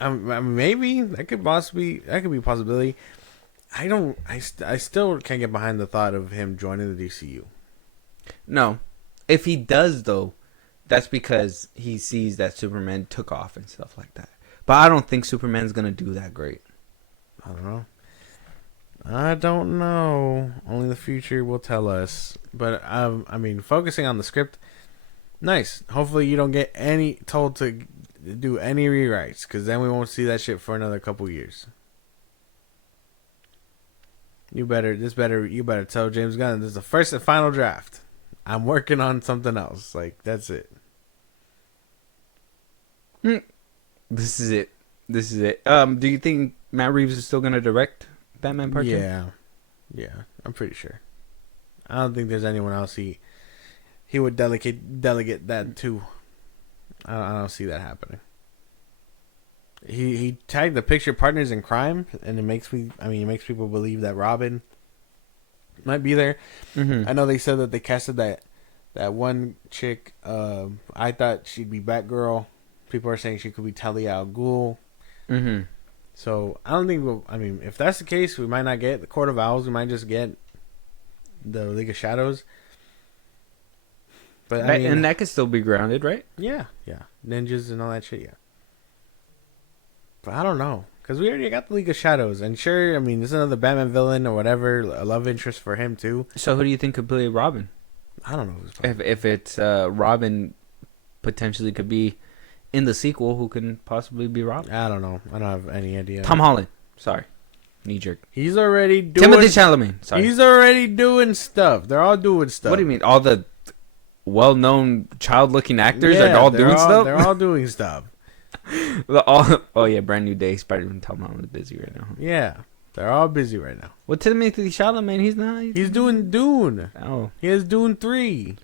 Maybe that could be a possibility. I still can't get behind the thought of him joining the DCU. No, if he does though, that's because he sees that Superman took off and stuff like that. But I don't think Superman's gonna do that great. I don't know. Only the future will tell us. But focusing on the script, nice. Hopefully you don't get told to do any rewrites, because then we won't see that shit for another couple years. You better tell James Gunn this is the first and final draft. I'm working on something else. Like, that's it. This is it. Do you think Matt Reeves is still gonna direct Batman Part 2? Yeah, I'm pretty sure. I don't think there's anyone else he would delegate that to. I don't see that happening. He tagged the picture partners in crime, and it makes people believe that Robin might be there. Mm-hmm. I know they said that they casted that one chick. I thought she'd be Batgirl. People are saying she could be Talia al Ghul. Mm-hmm. So I don't think if that's the case, we might not get the Court of Owls. We might just get the League of Shadows. But and that could still be grounded, right? Yeah. Ninjas and all that shit, yeah. But I don't know, because we already got the League of Shadows, and sure, this is another Batman villain or whatever, a love interest for him too. So who do you think could play Robin? I don't know. If it's Robin, potentially could be in the sequel. Who can possibly be Robin? I don't know. I don't have any idea. Tom Holland. Sorry, knee jerk. He's already doing. Timothy Chalamet. Sorry. He's already doing stuff. They're all doing stuff. What do you mean? All the well-known child-looking actors are all doing stuff? They're all doing stuff. Brand new day. Spider-Man Tom Holland is busy right now. Yeah, they're all busy right now. Well, Timothy Chalamet, he's not. He's doing Dune. Oh. He has Dune 3.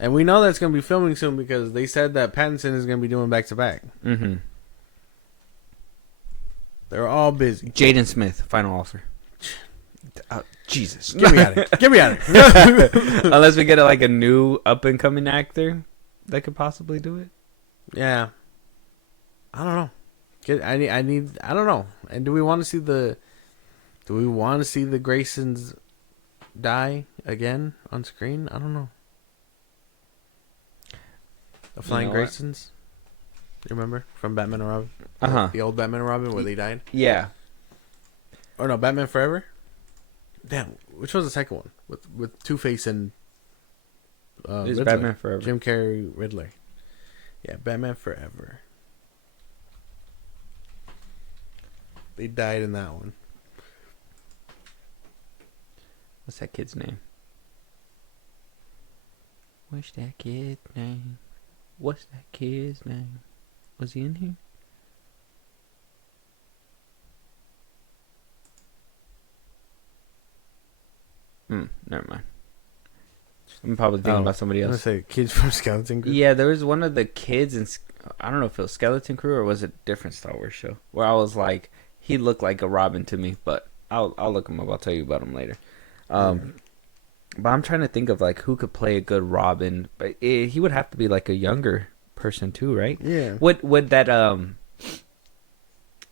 And we know that's going to be filming soon, because they said that Pattinson is going to be doing back-to-back. Mm-hmm. They're all busy. Jaden Smith, final offer. Jesus. Get me out of here. Unless we get a new up-and-coming actor that could possibly do it. Yeah. I don't know. I don't know. And do we want to see the Graysons die again on screen? I don't know. The Flying Graysons? You remember? From Batman and Robin? Uh-huh. The old Batman and Robin where they died? Yeah. Or no, Batman Forever? Damn, which was the second one? With Two-Face and it's Batman Forever. Jim Carrey, Riddler. Yeah, Batman Forever. They died in that one. What's that kid's name? What's that kid's name? What's that kid's name? Was he in here? Never mind. I'm probably thinking about somebody else. I was gonna say kids from Skeleton Crew. Yeah, there was one of the kids in, I don't know if it was Skeleton Crew or was it a different Star Wars show, where I was like, he looked like a Robin to me, but I'll look him up. I'll tell you about him later. But I'm trying to think of who could play a good Robin, but he would have to be a younger person too, right? Yeah. Would that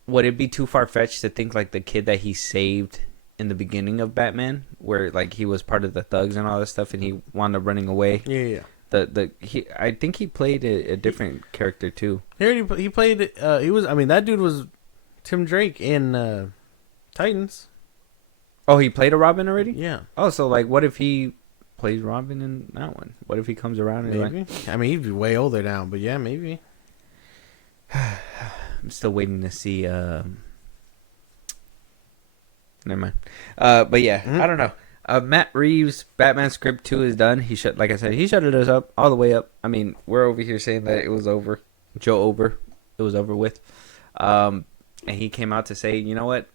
would it be too far fetched to think the kid that he saved in the beginning of Batman, where he was part of the thugs and all this stuff, and he wound up running away? Yeah. I think he played a different character too. He played. He was. That dude was Tim Drake in Titans. Oh, he played a Robin already? Yeah. Oh, so like, what if he plays Robin in that one? What if he comes around and Maybe. I mean, he'd be way older now, but yeah, maybe. I'm still waiting to see. Never mind. But yeah, I don't know. Matt Reeves' Batman Script 2 is done. Like I said, he shut us up all the way up. I mean, we're over here saying that it was over. It was over with. And he came out to say, you know what?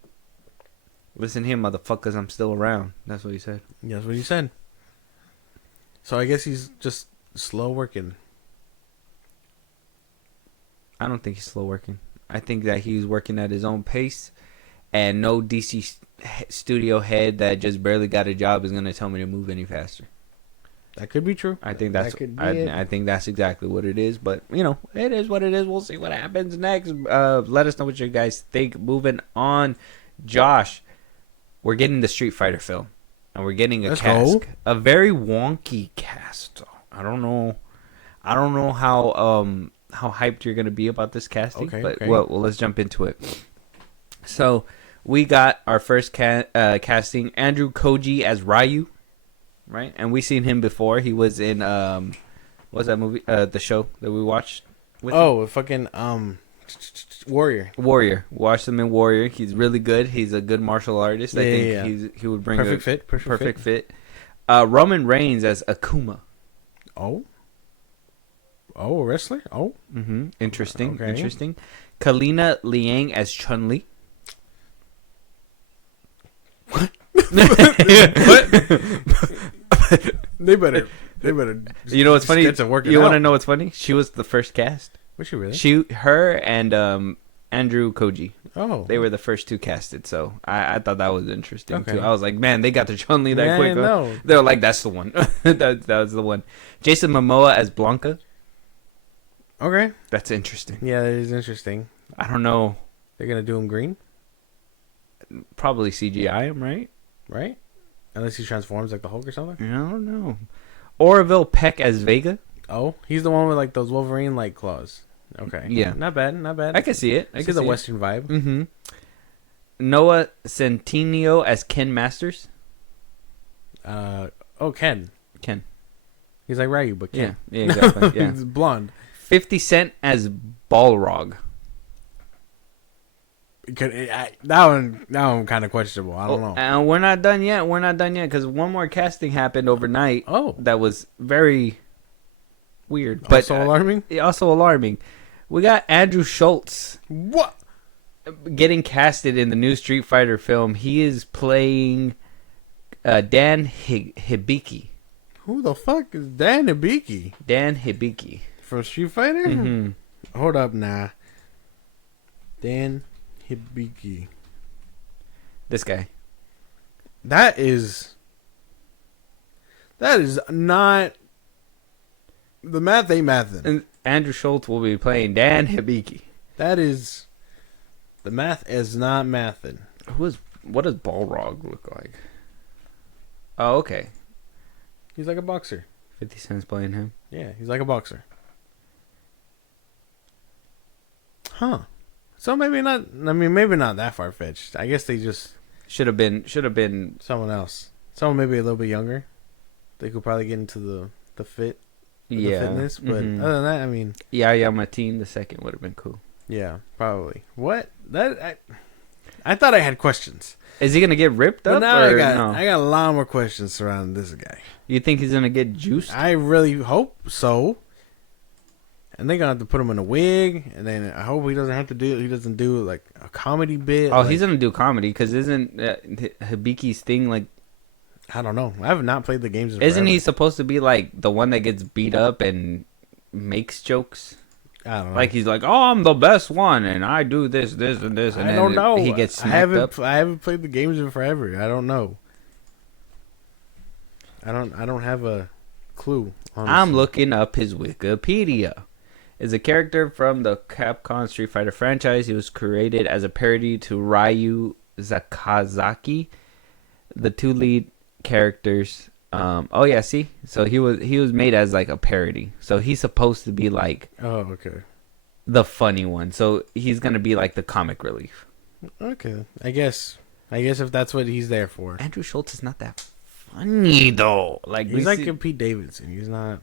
Listen here, motherfuckers, I'm still around. That's what he said. Yeah, that's what he said. So I guess he's just slow working. I don't think he's slow working. I think that he's working at his own pace, and no DC studio head that just barely got a job is going to tell me to move any faster. That could be true. I think that's I think that's exactly what it is. But you know, it is what it is. We'll see what happens next. Let us know what you guys think. Moving on, Josh, we're getting the Street Fighter film, and we're getting a cast, a very wonky cast. I don't know how hyped you're gonna be about this casting. Okay. Well, let's jump into it. So we got our first casting, Andrew Koji as Ryu. Right, and we seen him before. He was in what's that movie? The show that we watched. Fucking Warrior. Watched him in Warrior. He's really good. He's a good martial artist. I think he would bring perfect fit. Roman Reigns as Akuma. Oh, a wrestler. Oh, interesting. Okay. Interesting. Kalina Liang as Chun-Li. What? They better. You know what's funny? You want to know what's funny? She was the first cast. Was she really? Her, and Andrew Koji. Oh, they were the first two casted. So I thought that was interesting too. I was like, man, they got the Chun-Li that quick. They were like, that's the one. that was the one. Jason Momoa as Blanca. Okay, that's interesting. Yeah, that is interesting. I don't know. They're gonna do him green. Probably CGI him, right? Right? Unless he transforms like the Hulk or something. I don't know. Orville Peck as Vega. Oh, he's the one with like those Wolverine like claws. Okay. Yeah. Not bad. I can see it. I see the Western vibe. Mm-hmm. Noah Centineo as Ken Masters. Ken. He's like Ryu, but Ken. Yeah, exactly. Yeah. He's blonde. 50 Cent as Balrog. That one kind of questionable. I don't know. And we're not done yet. Because one more casting happened overnight. Oh, that was very weird, but also alarming. Also alarming. We got Andrew Schultz. What? Getting casted in the new Street Fighter film. He is playing Dan Hibiki. Who the fuck is Dan Hibiki? Dan Hibiki from Street Fighter. Mm-hmm. Hold up, nah. Dan Hibiki. This guy. That is not the math ain't mathin'. And Andrew Schultz will be playing Dan Hibiki. That is the math is not mathin'. What does Balrog look like? Oh, okay. He's like a boxer. 50 Cent's playing him. Yeah, he's like a boxer. Huh. So maybe not. I mean, maybe not that far fetched. I guess they just should have been someone else. Someone maybe a little bit younger. They could probably get into the fit, the fitness. But other than that, I mean, Yaya Martin the second would have been cool. Yeah, probably. What I thought I had questions. Is he gonna get ripped up? Now I got a lot more questions surrounding this guy. You think he's gonna get juiced? I really hope so. And they're gonna have to put him in a wig, and then I hope he doesn't do like a comedy bit. Oh, he's gonna do comedy because isn't Hibiki's thing like? I don't know. I have not played the games. Isn't he supposed to be like the one that gets beat up and makes jokes? I don't know. Like he's like, oh, I'm the best one, and I do this, and this, and I don't know. He gets smacked up. I haven't played the games in forever. I don't know. I don't have a clue. Honestly. I'm looking up his Wikipedia. Is a character from the Capcom Street Fighter franchise. He was created as a parody to Ryu Zakazaki. The two lead characters. See, so he was made as like a parody. So he's supposed to be like the funny one. So he's gonna be like the comic relief. Okay, I guess I guess if that's what he's there for. Andrew Schultz is not that funny though. Like He's like a Pete Davidson. He's not.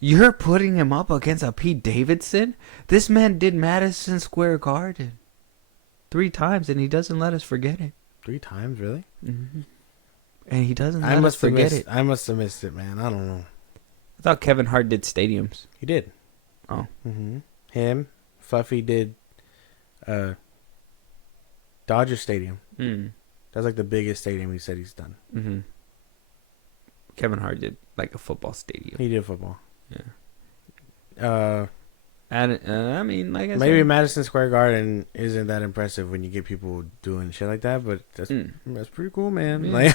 You're putting him up against a Pete Davidson? This man did Madison Square Garden 3 times, and he doesn't let us forget it. 3 times, really? Mm-hmm. And he doesn't let us forget it. I must have missed it, man. I don't know. I thought Kevin Hart did stadiums. He did. Oh. Mm-hmm. Him, Fluffy did Dodger Stadium. Mm. That's like the biggest stadium he said he's done. Mm-hmm. Kevin Hart did like a football stadium. He did football. Yeah. I mean, like I maybe said, Madison Square Garden isn't that impressive when you get people doing shit like that, but that's pretty cool, man. Yeah. Like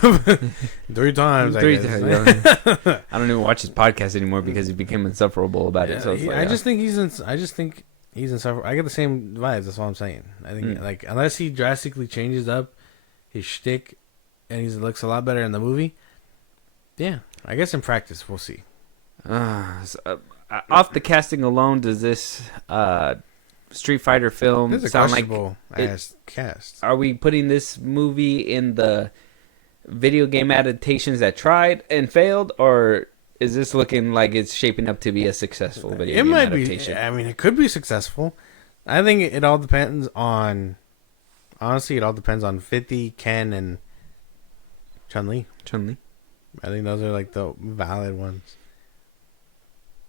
3 times. I guess. Times. I don't even watch his podcast anymore because he became insufferable about it. So it's I just think he's insufferable. I get the same vibes. That's all I'm saying. I think like unless he drastically changes up his shtick and he looks a lot better in the movie. Yeah, I guess in practice we'll see. Off the casting alone, does this Street Fighter film sound like as cast? Are we putting this movie in the video game adaptations that tried and failed, or is this looking like it's shaping up to be a successful video game adaptation? I mean, it could be successful. I think it all depends on. Honestly, it all depends on 50, Ken, and Chun-Li. I think those are like the valid ones.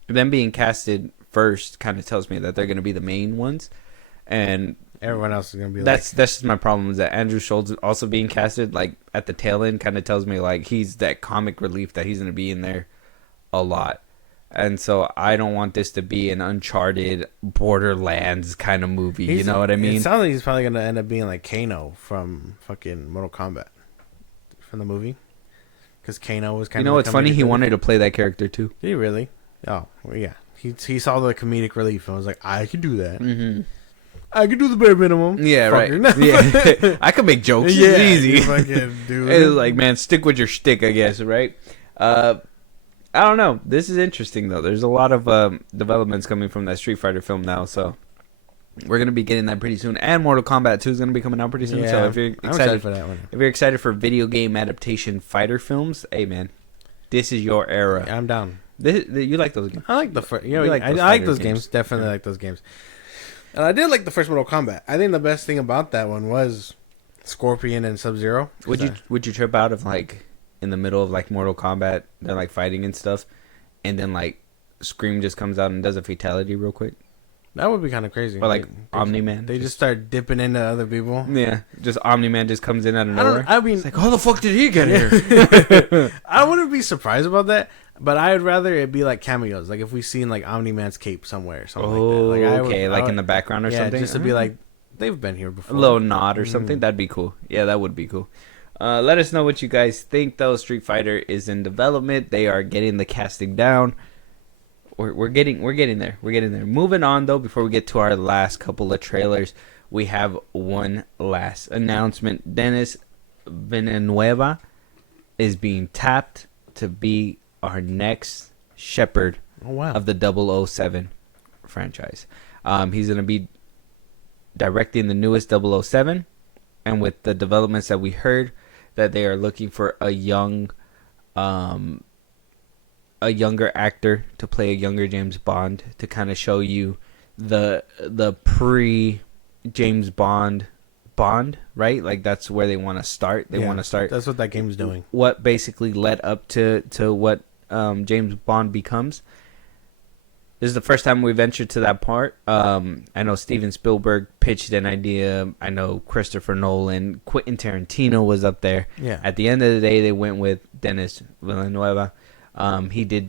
Them being casted first kind of tells me that they're going to be the main ones, and everyone else is going to be. That's just my problem, is that Andrew Schultz also being casted like at the tail end kind of tells me like he's that comic relief that he's going to be in there a lot, and so I don't want this to be an Uncharted Borderlands kind of movie. You know what I mean? It sounds like he's probably going to end up being like Kano from fucking Mortal Kombat from the movie, because Kano was kind of. You know what's funny? He wanted to play that character too. Did he really? Oh, well, yeah. He saw the comedic relief and was like, I could do that. Mm-hmm. I could do the bare minimum. Yeah, fucker. Right. Yeah. I could make jokes. Yeah, it's easy. Fucking do it was like, man, stick with your shtick, I guess, right? I don't know. This is interesting, though. There's a lot of developments coming from that Street Fighter film now, so we're going to be getting that pretty soon. And Mortal Kombat 2 is going to be coming out pretty soon. Yeah, so if you're excited for that one. If you're excited for video game adaptation fighter films, hey, man, this is your era. Yeah, I'm down. You like those games? I like the first. I like those games. Definitely like those games. And I did like the first Mortal Kombat. I think the best thing about that one was Scorpion and Sub-Zero. Would you trip out of like in the middle of like Mortal Kombat, they're like fighting and stuff, and then like Scream just comes out and does a fatality real quick? That would be kind of crazy. Or like Omni-Man. They just start dipping into other people. Yeah, just Omni-Man just comes in out of nowhere. I mean, it's like, how the fuck did he get here? I wouldn't be surprised about that. But I'd rather it be like cameos, like if we seen like Omni-Man's cape somewhere, or something like that. Like in the background or something. Just to be like they've been here before. A little nod or something. That'd be cool. Yeah, that would be cool. Let us know what you guys think. Though Street Fighter is in development. They are getting the casting down. We're getting there. We're getting there. Moving on though, before we get to our last couple of trailers, we have one last announcement. Dennis Villanueva is being tapped to be our next shepherd of the 007 franchise. He's going to be directing the newest 007, and with the developments that we heard, that they are looking for a younger actor to play a younger James Bond, to kind of show you the pre James Bond, right? Like that's where they want to start. They want to start. That's what that game's doing. What basically led up to what James Bond becomes. This is the first time we ventured to that part. I know Steven Spielberg pitched an idea. I know Christopher Nolan, Quentin Tarantino was up there. Yeah. At the end of the day, they went with Dennis Villanueva. He's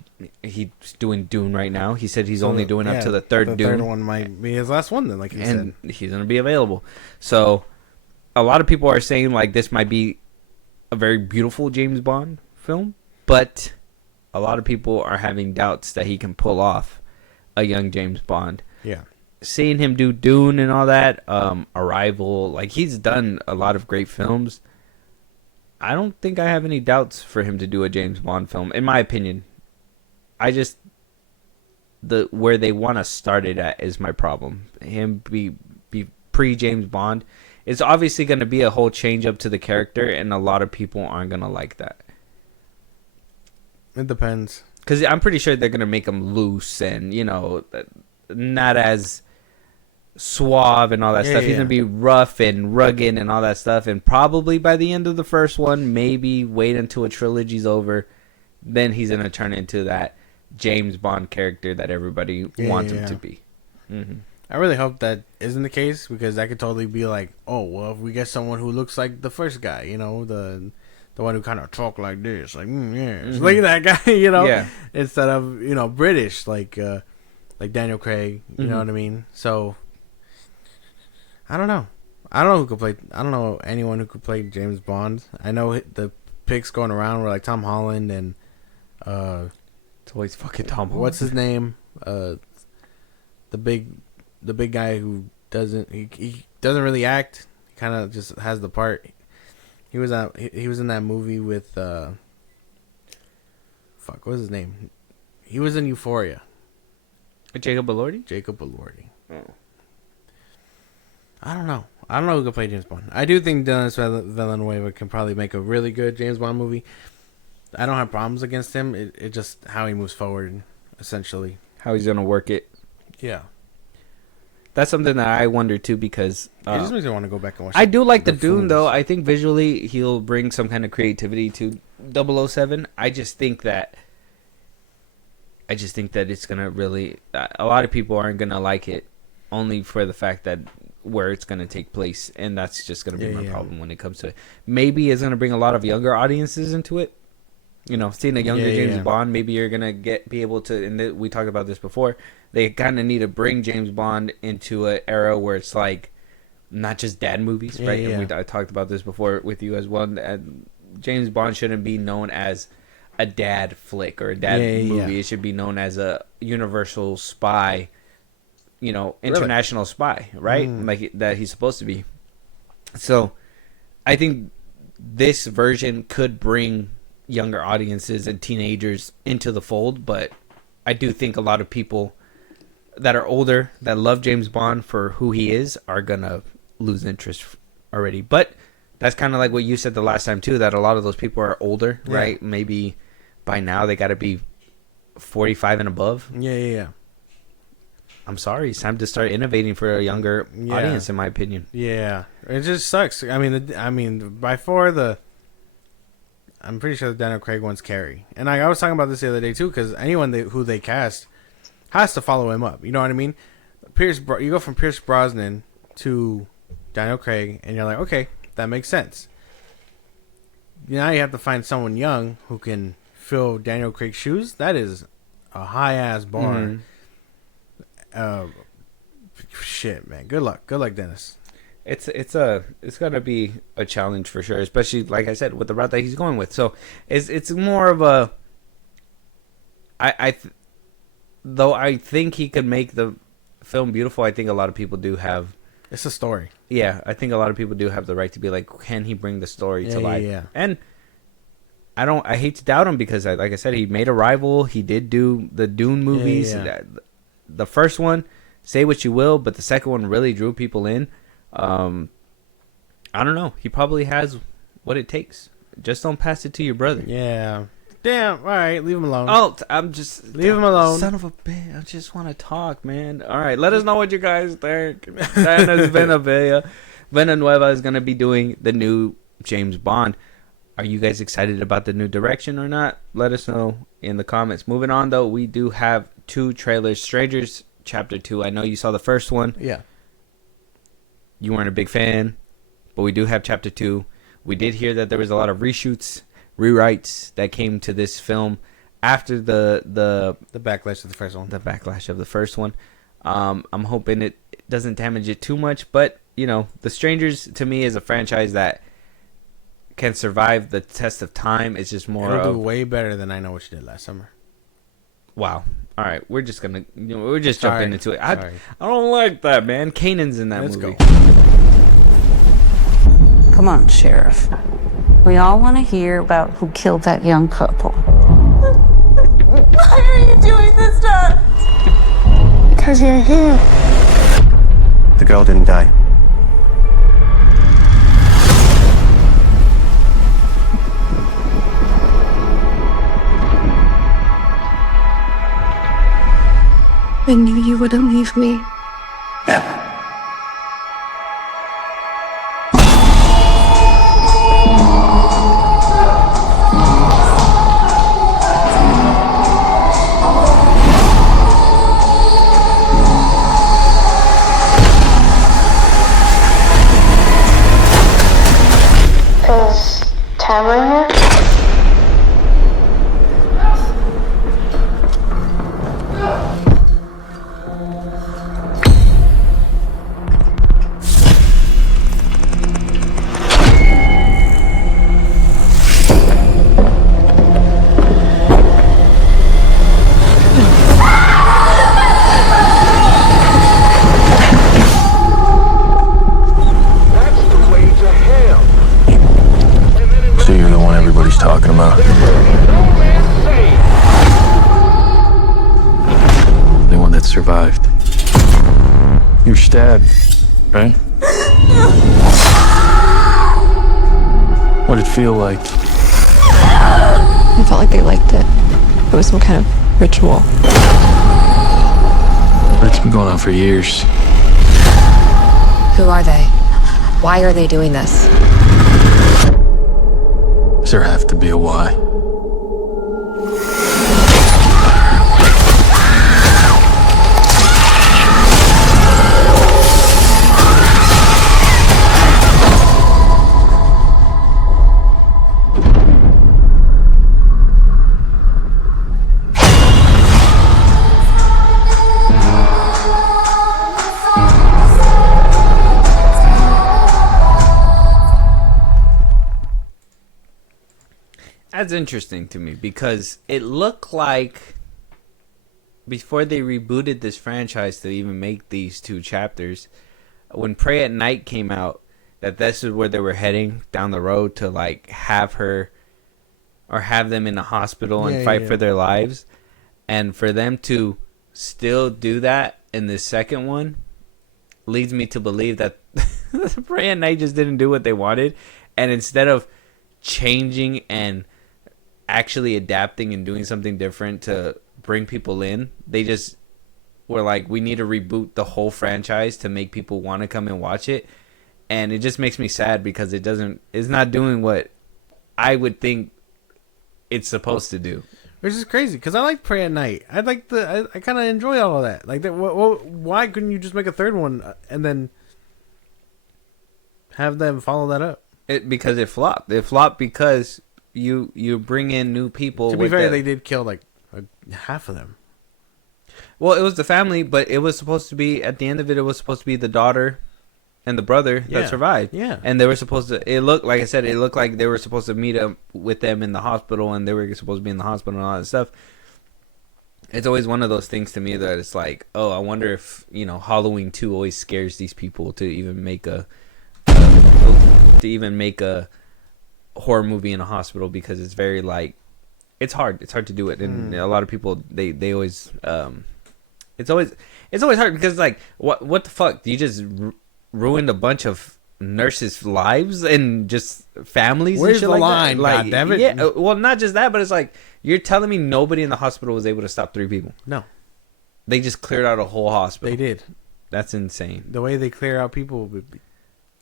doing Dune right now. He said he's only doing up to the third Dune. The third one might be his last one then, like he said. He's going to be available. So a lot of people are saying like this might be a very beautiful James Bond film, but a lot of people are having doubts that he can pull off a young James Bond. Yeah. Seeing him do Dune and all that, Arrival, like he's done a lot of great films. I don't think I have any doubts for him to do a James Bond film, in my opinion. I just where they want to start it at is my problem. Him be pre James Bond it's obviously going to be a whole change up to the character, and a lot of people aren't going to like that. It depends. Because I'm pretty sure they're going to make him loose and, you know, not as suave and all that stuff. He's going to be rough and rugged and all that stuff. And probably by the end of the first one, maybe wait until a trilogy's over, then he's going to turn into that James Bond character that everybody wants him to be. Mm-hmm. I really hope that isn't the case, because that could totally be like, oh, well, if we get someone who looks like the first guy, you know, the one who kind of talk like this, like, look at that guy, you know, instead of, you know, British, like Daniel Craig, you know what I mean? So, I don't know. I don't know anyone who could play James Bond. I know the picks going around were like Tom Holland and, it's always fucking Tom Holland. What's his name? The big guy who doesn't really act. He kind of just has the part. He was in that movie with what was his name? He was in Euphoria. Jacob Elordi? Jacob Elordi. Oh. I don't know who can play James Bond. I do think Denis Villeneuve can probably make a really good James Bond movie. I don't have problems against him. It just how he moves forward, essentially. How he's gonna work it. Yeah. That's something that I wonder too, because it just makes me want to go back and watch. I do like the Dune though. I think visually he'll bring some kind of creativity to 007. I just think that it's gonna really. A lot of people aren't gonna like it, only for the fact that where it's gonna take place, and that's just gonna be my problem when it comes to it. Maybe it's gonna bring a lot of younger audiences into it. You know, seeing a younger James Bond, maybe you're gonna be able to. And we talked about this before. They kind of need to bring James Bond into an era where it's like not just dad movies, right? Yeah. And I talked about this before with you as well. James Bond shouldn't be known as a dad flick or a dad movie. It should be known as a universal spy, you know, international spy, right? Like that he's supposed to be. So, I think this version could bring younger audiences and teenagers into the fold, but I do think a lot of people that are older that love James Bond for who he is are gonna lose interest already. But that's kind of like what you said the last time too, that a lot of those people are older, right? Maybe by now they got to be 45 and above. I'm sorry, it's time to start innovating for a younger audience, in my opinion. It just sucks. I mean by far I'm pretty sure the Daniel Craig one's Carrie. And I was talking about this the other day too, because anyone who they cast has to follow him up. You know what I mean? You go from Pierce Brosnan to Daniel Craig, and you're like, okay, that makes sense. Now you have to find someone young who can fill Daniel Craig's shoes. That is a high ass bar. Shit, man. Good luck, Dennis. It's gonna be a challenge for sure, especially like I said with the route that he's going with. So it's more of a. Though I think he could make the film beautiful, I think a lot of people do have. It's a story. Yeah, I think a lot of people do have the right to be like, can he bring the story to life? Yeah. And I hate to doubt him, because like I said, he made Arrival. He did do the Dune movies. The first one, say what you will, but the second one really drew people in. I don't know. He probably has what it takes. Just don't pass it to your brother. Yeah. Damn. All right. Leave him alone. Oh, I'm just... Leave him alone. Son of a bitch. I just want to talk, man. All right. Let us know what you guys think. Dennis Villeneuve is going to be doing the new James Bond. Are you guys excited about the new direction or not? Let us know in the comments. Moving on, though, we do have 2 trailers. Strangers Chapter 2. I know you saw the first one. Yeah. You weren't a big fan, but we do have Chapter 2. We did hear that there was a lot of reshoots, rewrites that came to this film after the backlash of the first one. The backlash of the first one. I'm hoping it doesn't damage it too much, but you know, The Strangers to me is a franchise that can survive the test of time. It's just more. It'll do way better than I Know What You Did Last Summer. Wow. All right, we're just gonna, we're just jumping into it. I don't like that, man. Kanan's in that movie. Go. Come on, Sheriff. We all want to hear about who killed that young couple. Why are you doing this to us? Because you're here. The girl didn't die. I knew you wouldn't leave me. Is Tamara here? So you're the one everybody's talking about? The one that survived. You were stabbed, right? What'd it feel like? I felt like they liked it. It was some kind of ritual. But it's been going on for years. Who are they? Why are they doing this? Does there have to be a why? That's interesting to me because it looked like before they rebooted this franchise to even make these 2 chapters, when Prey at Night came out, that this is where they were heading down the road to like have her or have them in a hospital and fight for their lives. And for them to still do that in the second one leads me to believe that Prey at Night just didn't do what they wanted. And instead of changing and actually adapting and doing something different to bring people in, they just were like, we need to reboot the whole franchise to make people want to come and watch it. And it just makes me sad because it's not doing what I would think it's supposed to do. Which is crazy because I like Prey at Night. I kind of enjoy all of that. Like that. Why couldn't you just make a third one and then have them follow that up? Because it flopped. It flopped because you bring in new people. To be fair, they did kill like half of them. Well, it was the family, but it was supposed to be at the end of it. It was supposed to be the daughter and the brother that survived. Yeah, and they were supposed to. It looked like I said. It looked like they were supposed to meet up with them in the hospital, and they were supposed to be in the hospital and all that stuff. It's always one of those things to me that it's like, oh, I wonder if Halloween 2 always scares these people to even make a horror movie in a hospital because it's very like it's hard to do it, and a lot of people they always it's always hard because like what the fuck, you just ruined a bunch of nurses' lives and just families. Where's and shit the like line? That. Like, God damn it! Yeah, well, not just that, but it's like you're telling me nobody in the hospital was able to stop 3 people. No, they just cleared out a whole hospital. They did. That's insane. The way they clear out people would be,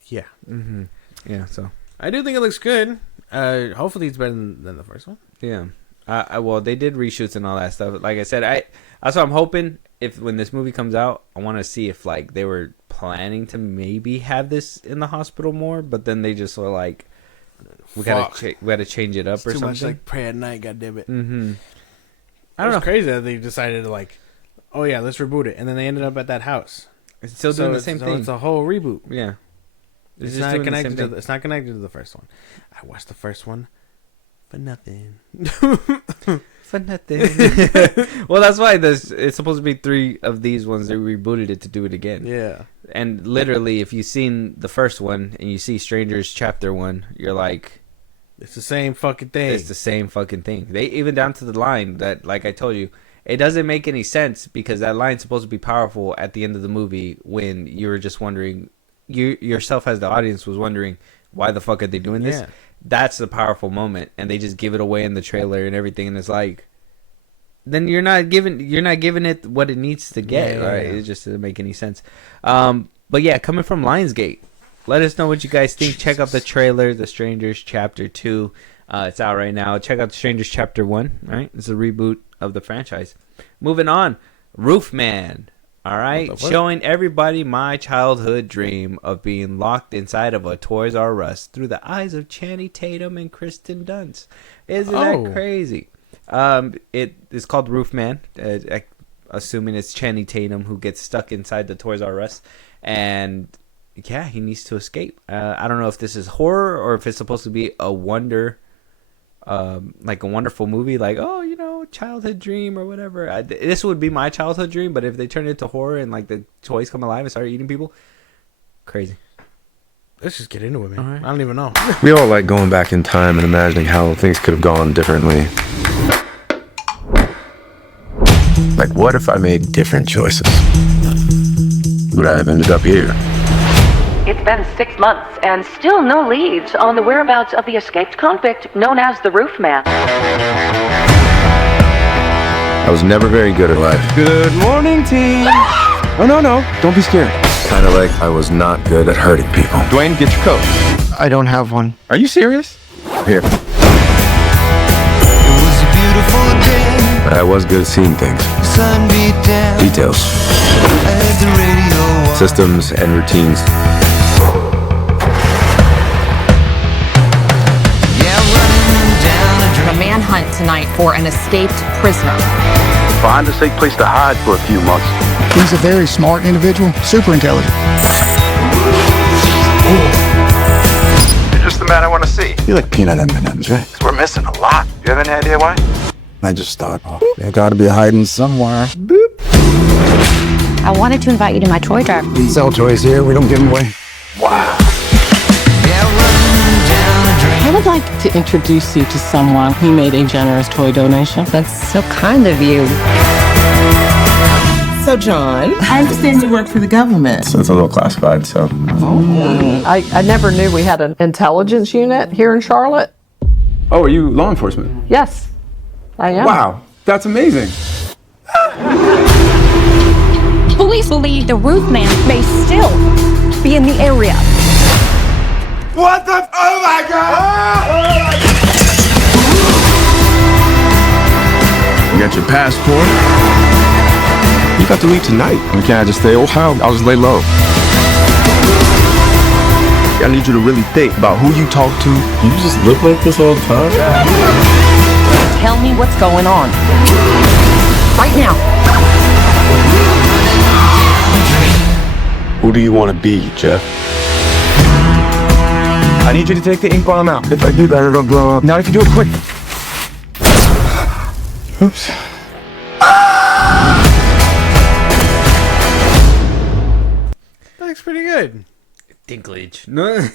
yeah. Mm-hmm. Yeah, so I do think it looks good. Hopefully it's better than the first one. Yeah. Well, they did reshoots and all that stuff. Like I said, that's what I'm hoping. If when this movie comes out, I want to see if like they were planning to maybe have this in the hospital more, but then they just were like, we gotta change it up it's or too something. Much like Prey at Night. God damn it. Mm-hmm. I don't know. It's crazy that they decided to like, oh yeah, let's reboot it, and then they ended up at that house. It's still doing the same thing. It's a whole reboot. Yeah. It's not connected. It's not connected to the first one. I watched the first one for nothing. For nothing. Well, that's why it's supposed to be 3 of these ones. They rebooted it to do it again. Yeah. And literally, if you've seen the first one and you see Strangers Chapter 1, you're like, it's the same fucking thing. It's the same fucking thing. They even down to the line that, like I told you, it doesn't make any sense because that line's supposed to be powerful at the end of the movie when you were just wondering, you yourself as the audience was wondering, why the fuck are they doing this? Yeah. That's the powerful moment, and they just give it away in the trailer and everything, and it's like, then you're not giving it what it needs to get, right? It just doesn't make any sense. But yeah, coming from Lionsgate, let us know what you guys think. Check out the trailer, The Strangers Chapter 2. It's out right now. Check out The Strangers Chapter 1, right? It's a reboot of the franchise. Moving on, Roofman. All right, showing everybody my childhood dream of being locked inside of a Toys R Us through the eyes of Channing Tatum and Kristen Dunst. Isn't that crazy? It is called Roofman, assuming it's Channing Tatum who gets stuck inside the Toys R Us, and yeah, he needs to escape. I don't know if this is horror or if it's supposed to be a like a wonderful movie, like, oh, you know, childhood dream or whatever. This would be my childhood dream, but if they turn it into horror and like the toys come alive and start eating people, crazy. Let's just get into it, man. Right. I don't even know. We all like going back in time and imagining how things could have gone differently. Like, what if I made different choices? Would I have ended up here? It's been 6 months and still no leads on the whereabouts of the escaped convict known as the Roofman. I was never very good at life. Good morning, team. Oh, no, don't be scared. Kind of like I was not good at hurting people. Dwayne, get your coat. I don't have one. Are you serious? Here. It was a beautiful day. But I was good at seeing things. Sun beat down. Details. I had the radio on. Systems and routines. A manhunt tonight for an escaped prisoner. Find a safe place to hide for a few months. He's a very smart individual, super intelligent. You're just the man I want to see. You like peanut M&Ms, right? 'Cause we're missing a lot. You have any idea why? I just thought, they gotta be hiding somewhere. Boop. I wanted to invite you to my toy drive. We sell toys here, we don't give them away. Wow. I would like to introduce you to someone who made a generous toy donation. That's so kind of you. So, John, I understand you work for the government. So it's a little classified, so. I never knew we had an intelligence unit here in Charlotte. Oh, are you law enforcement? Yes, I am. Wow, that's amazing. Police believe the Roofman may still be in the area. What the? Oh my God! You got your passport? You got to leave tonight. We can't just stay, I'll just lay low. I need you to really think about who you talk to. You just look like this all the time? Tell me what's going on. Right now. Who do you want to be, Jeff? I need you to take the ink bottom out. If I do that, it'll blow up. Now, if you do it quick. Oops. That looks pretty good. Dinklage. No.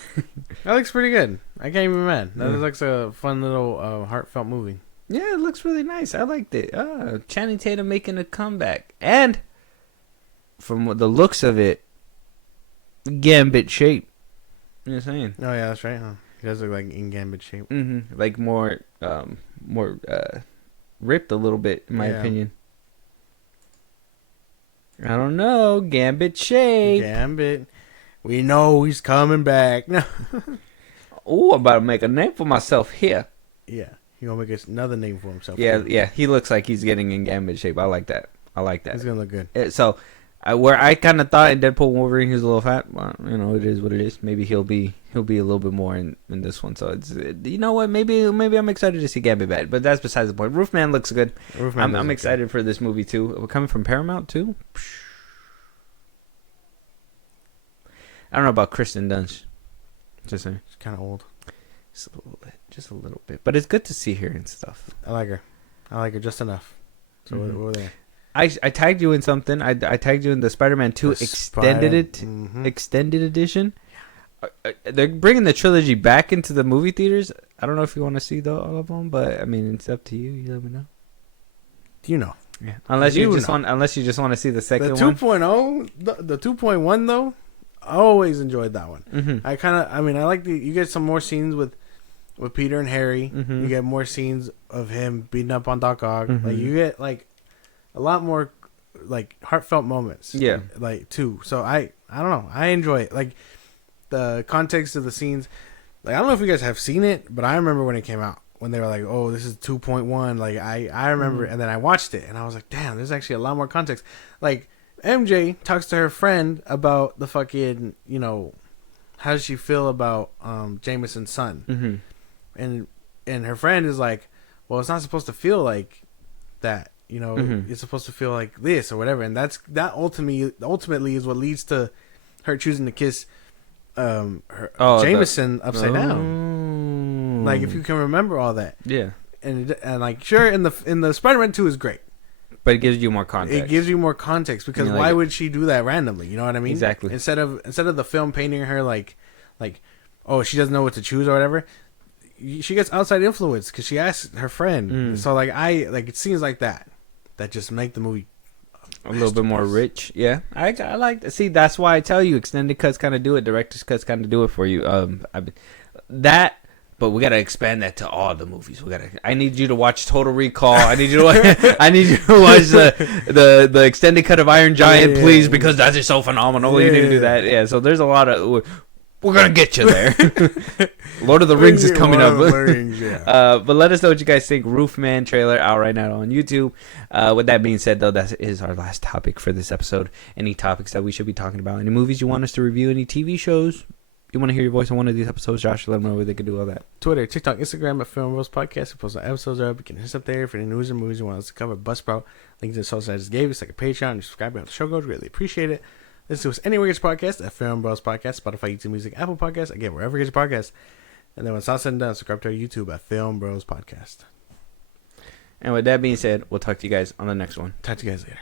That looks pretty good. I can't even be mad. That looks like a fun little heartfelt movie. Yeah, it looks really nice. I liked it. Channing Tatum making a comeback. And from the looks of it, Gambit shape. You know what I'm saying? Oh, yeah, that's right. Huh? He does look like in Gambit shape. Mm-hmm. Like more ripped a little bit, in my opinion. I don't know. Gambit shape. Gambit. We know he's coming back. No. Oh, I'm about to make a name for myself here. Yeah. He gonna make another name for himself. Yeah. He looks like he's getting in Gambit shape. I like that. He's gonna look good. So, where I kind of thought in Deadpool Wolverine he was a little fat, well, you know, it is what it is. Maybe he'll be a little bit more in this one. So it's, you know what? Maybe I'm excited to see Gambit back, but that's besides the point. Roofman looks good. I'm excited for this movie too. We're coming from Paramount too. I don't know about Kristen Dunst. Just saying, she's kind of old. Just a little bit, but it's good to see her and stuff. I like her just enough. So we're there. I tagged you in something. I tagged you in the Spider-Man 2 extended edition. They're bringing the trilogy back into the movie theaters. I don't know if you want to see all of them, but I mean, it's up to you. You let me know. You know. Yeah. Unless you just want to see the second one. The 2.0, the 2.1 though, I always enjoyed that one. Mm-hmm. I like you get some more scenes with with Peter and Harry. You get more scenes of him beating up on Doc Ock. Like you get like a lot more like heartfelt moments. Yeah, like too. So I don't know. I enjoy it. Like the context of the scenes. Like I don't know if you guys have seen it, but I remember when it came out. When they were like, "Oh, this is 2.1," like I remember, and then I watched it, and I was like, "Damn, there's actually a lot more context." Like MJ talks to her friend about the fucking, you know, how does she feel about Jameson's son, and her friend is like, "Well, it's not supposed to feel like that, you know. It's supposed to feel like this or whatever," and that ultimately is what leads to her choosing to kiss Jameson upside down. Like if you can remember all that, and like sure, in the Spider-Man 2 is great, but it gives you more context. It gives you more context because why would she do that randomly? You know what I mean? Exactly. Instead of the film painting her like oh, she doesn't know what to choose or whatever, she gets outside influence because she asks her friend. So like it seems like that just make the movie a little bit more rich. Yeah, I like. See, that's why I tell you, extended cuts kind of do it. Director's cuts kind of do it for you. But we gotta expand that to all the movies. I need you to watch Total Recall. I need you to watch. I need you to watch the extended cut of Iron Giant, please, because that is so phenomenal. You need to do that. Yeah. So there's a lot of. We're gonna get you there. Lord of the Rings is coming up. But let us know what you guys think. Roofman trailer out right now on YouTube. With that being said, though, that is our last topic for this episode. Any topics that we should be talking about? Any movies you want us to review? Any TV shows? You want to hear your voice on one of these episodes, Josh? Let them know where they can do all that. Twitter, TikTok, Instagram at FilmBros Podcast. We post our episodes up. You can hit us up there for any news and movies you want us to cover. Buzzsprout, links to the social I just gave you. It's like a Patreon. You subscribe on the show goes. Really appreciate it. Listen to us anywhere you get your podcast at FilmBros Podcast, Spotify, YouTube Music, Apple Podcasts. Again, wherever you get your podcast. And then when it's all said and done, subscribe to our YouTube at FilmBros Podcast. And with that being said, we'll talk to you guys on the next one. Talk to you guys later.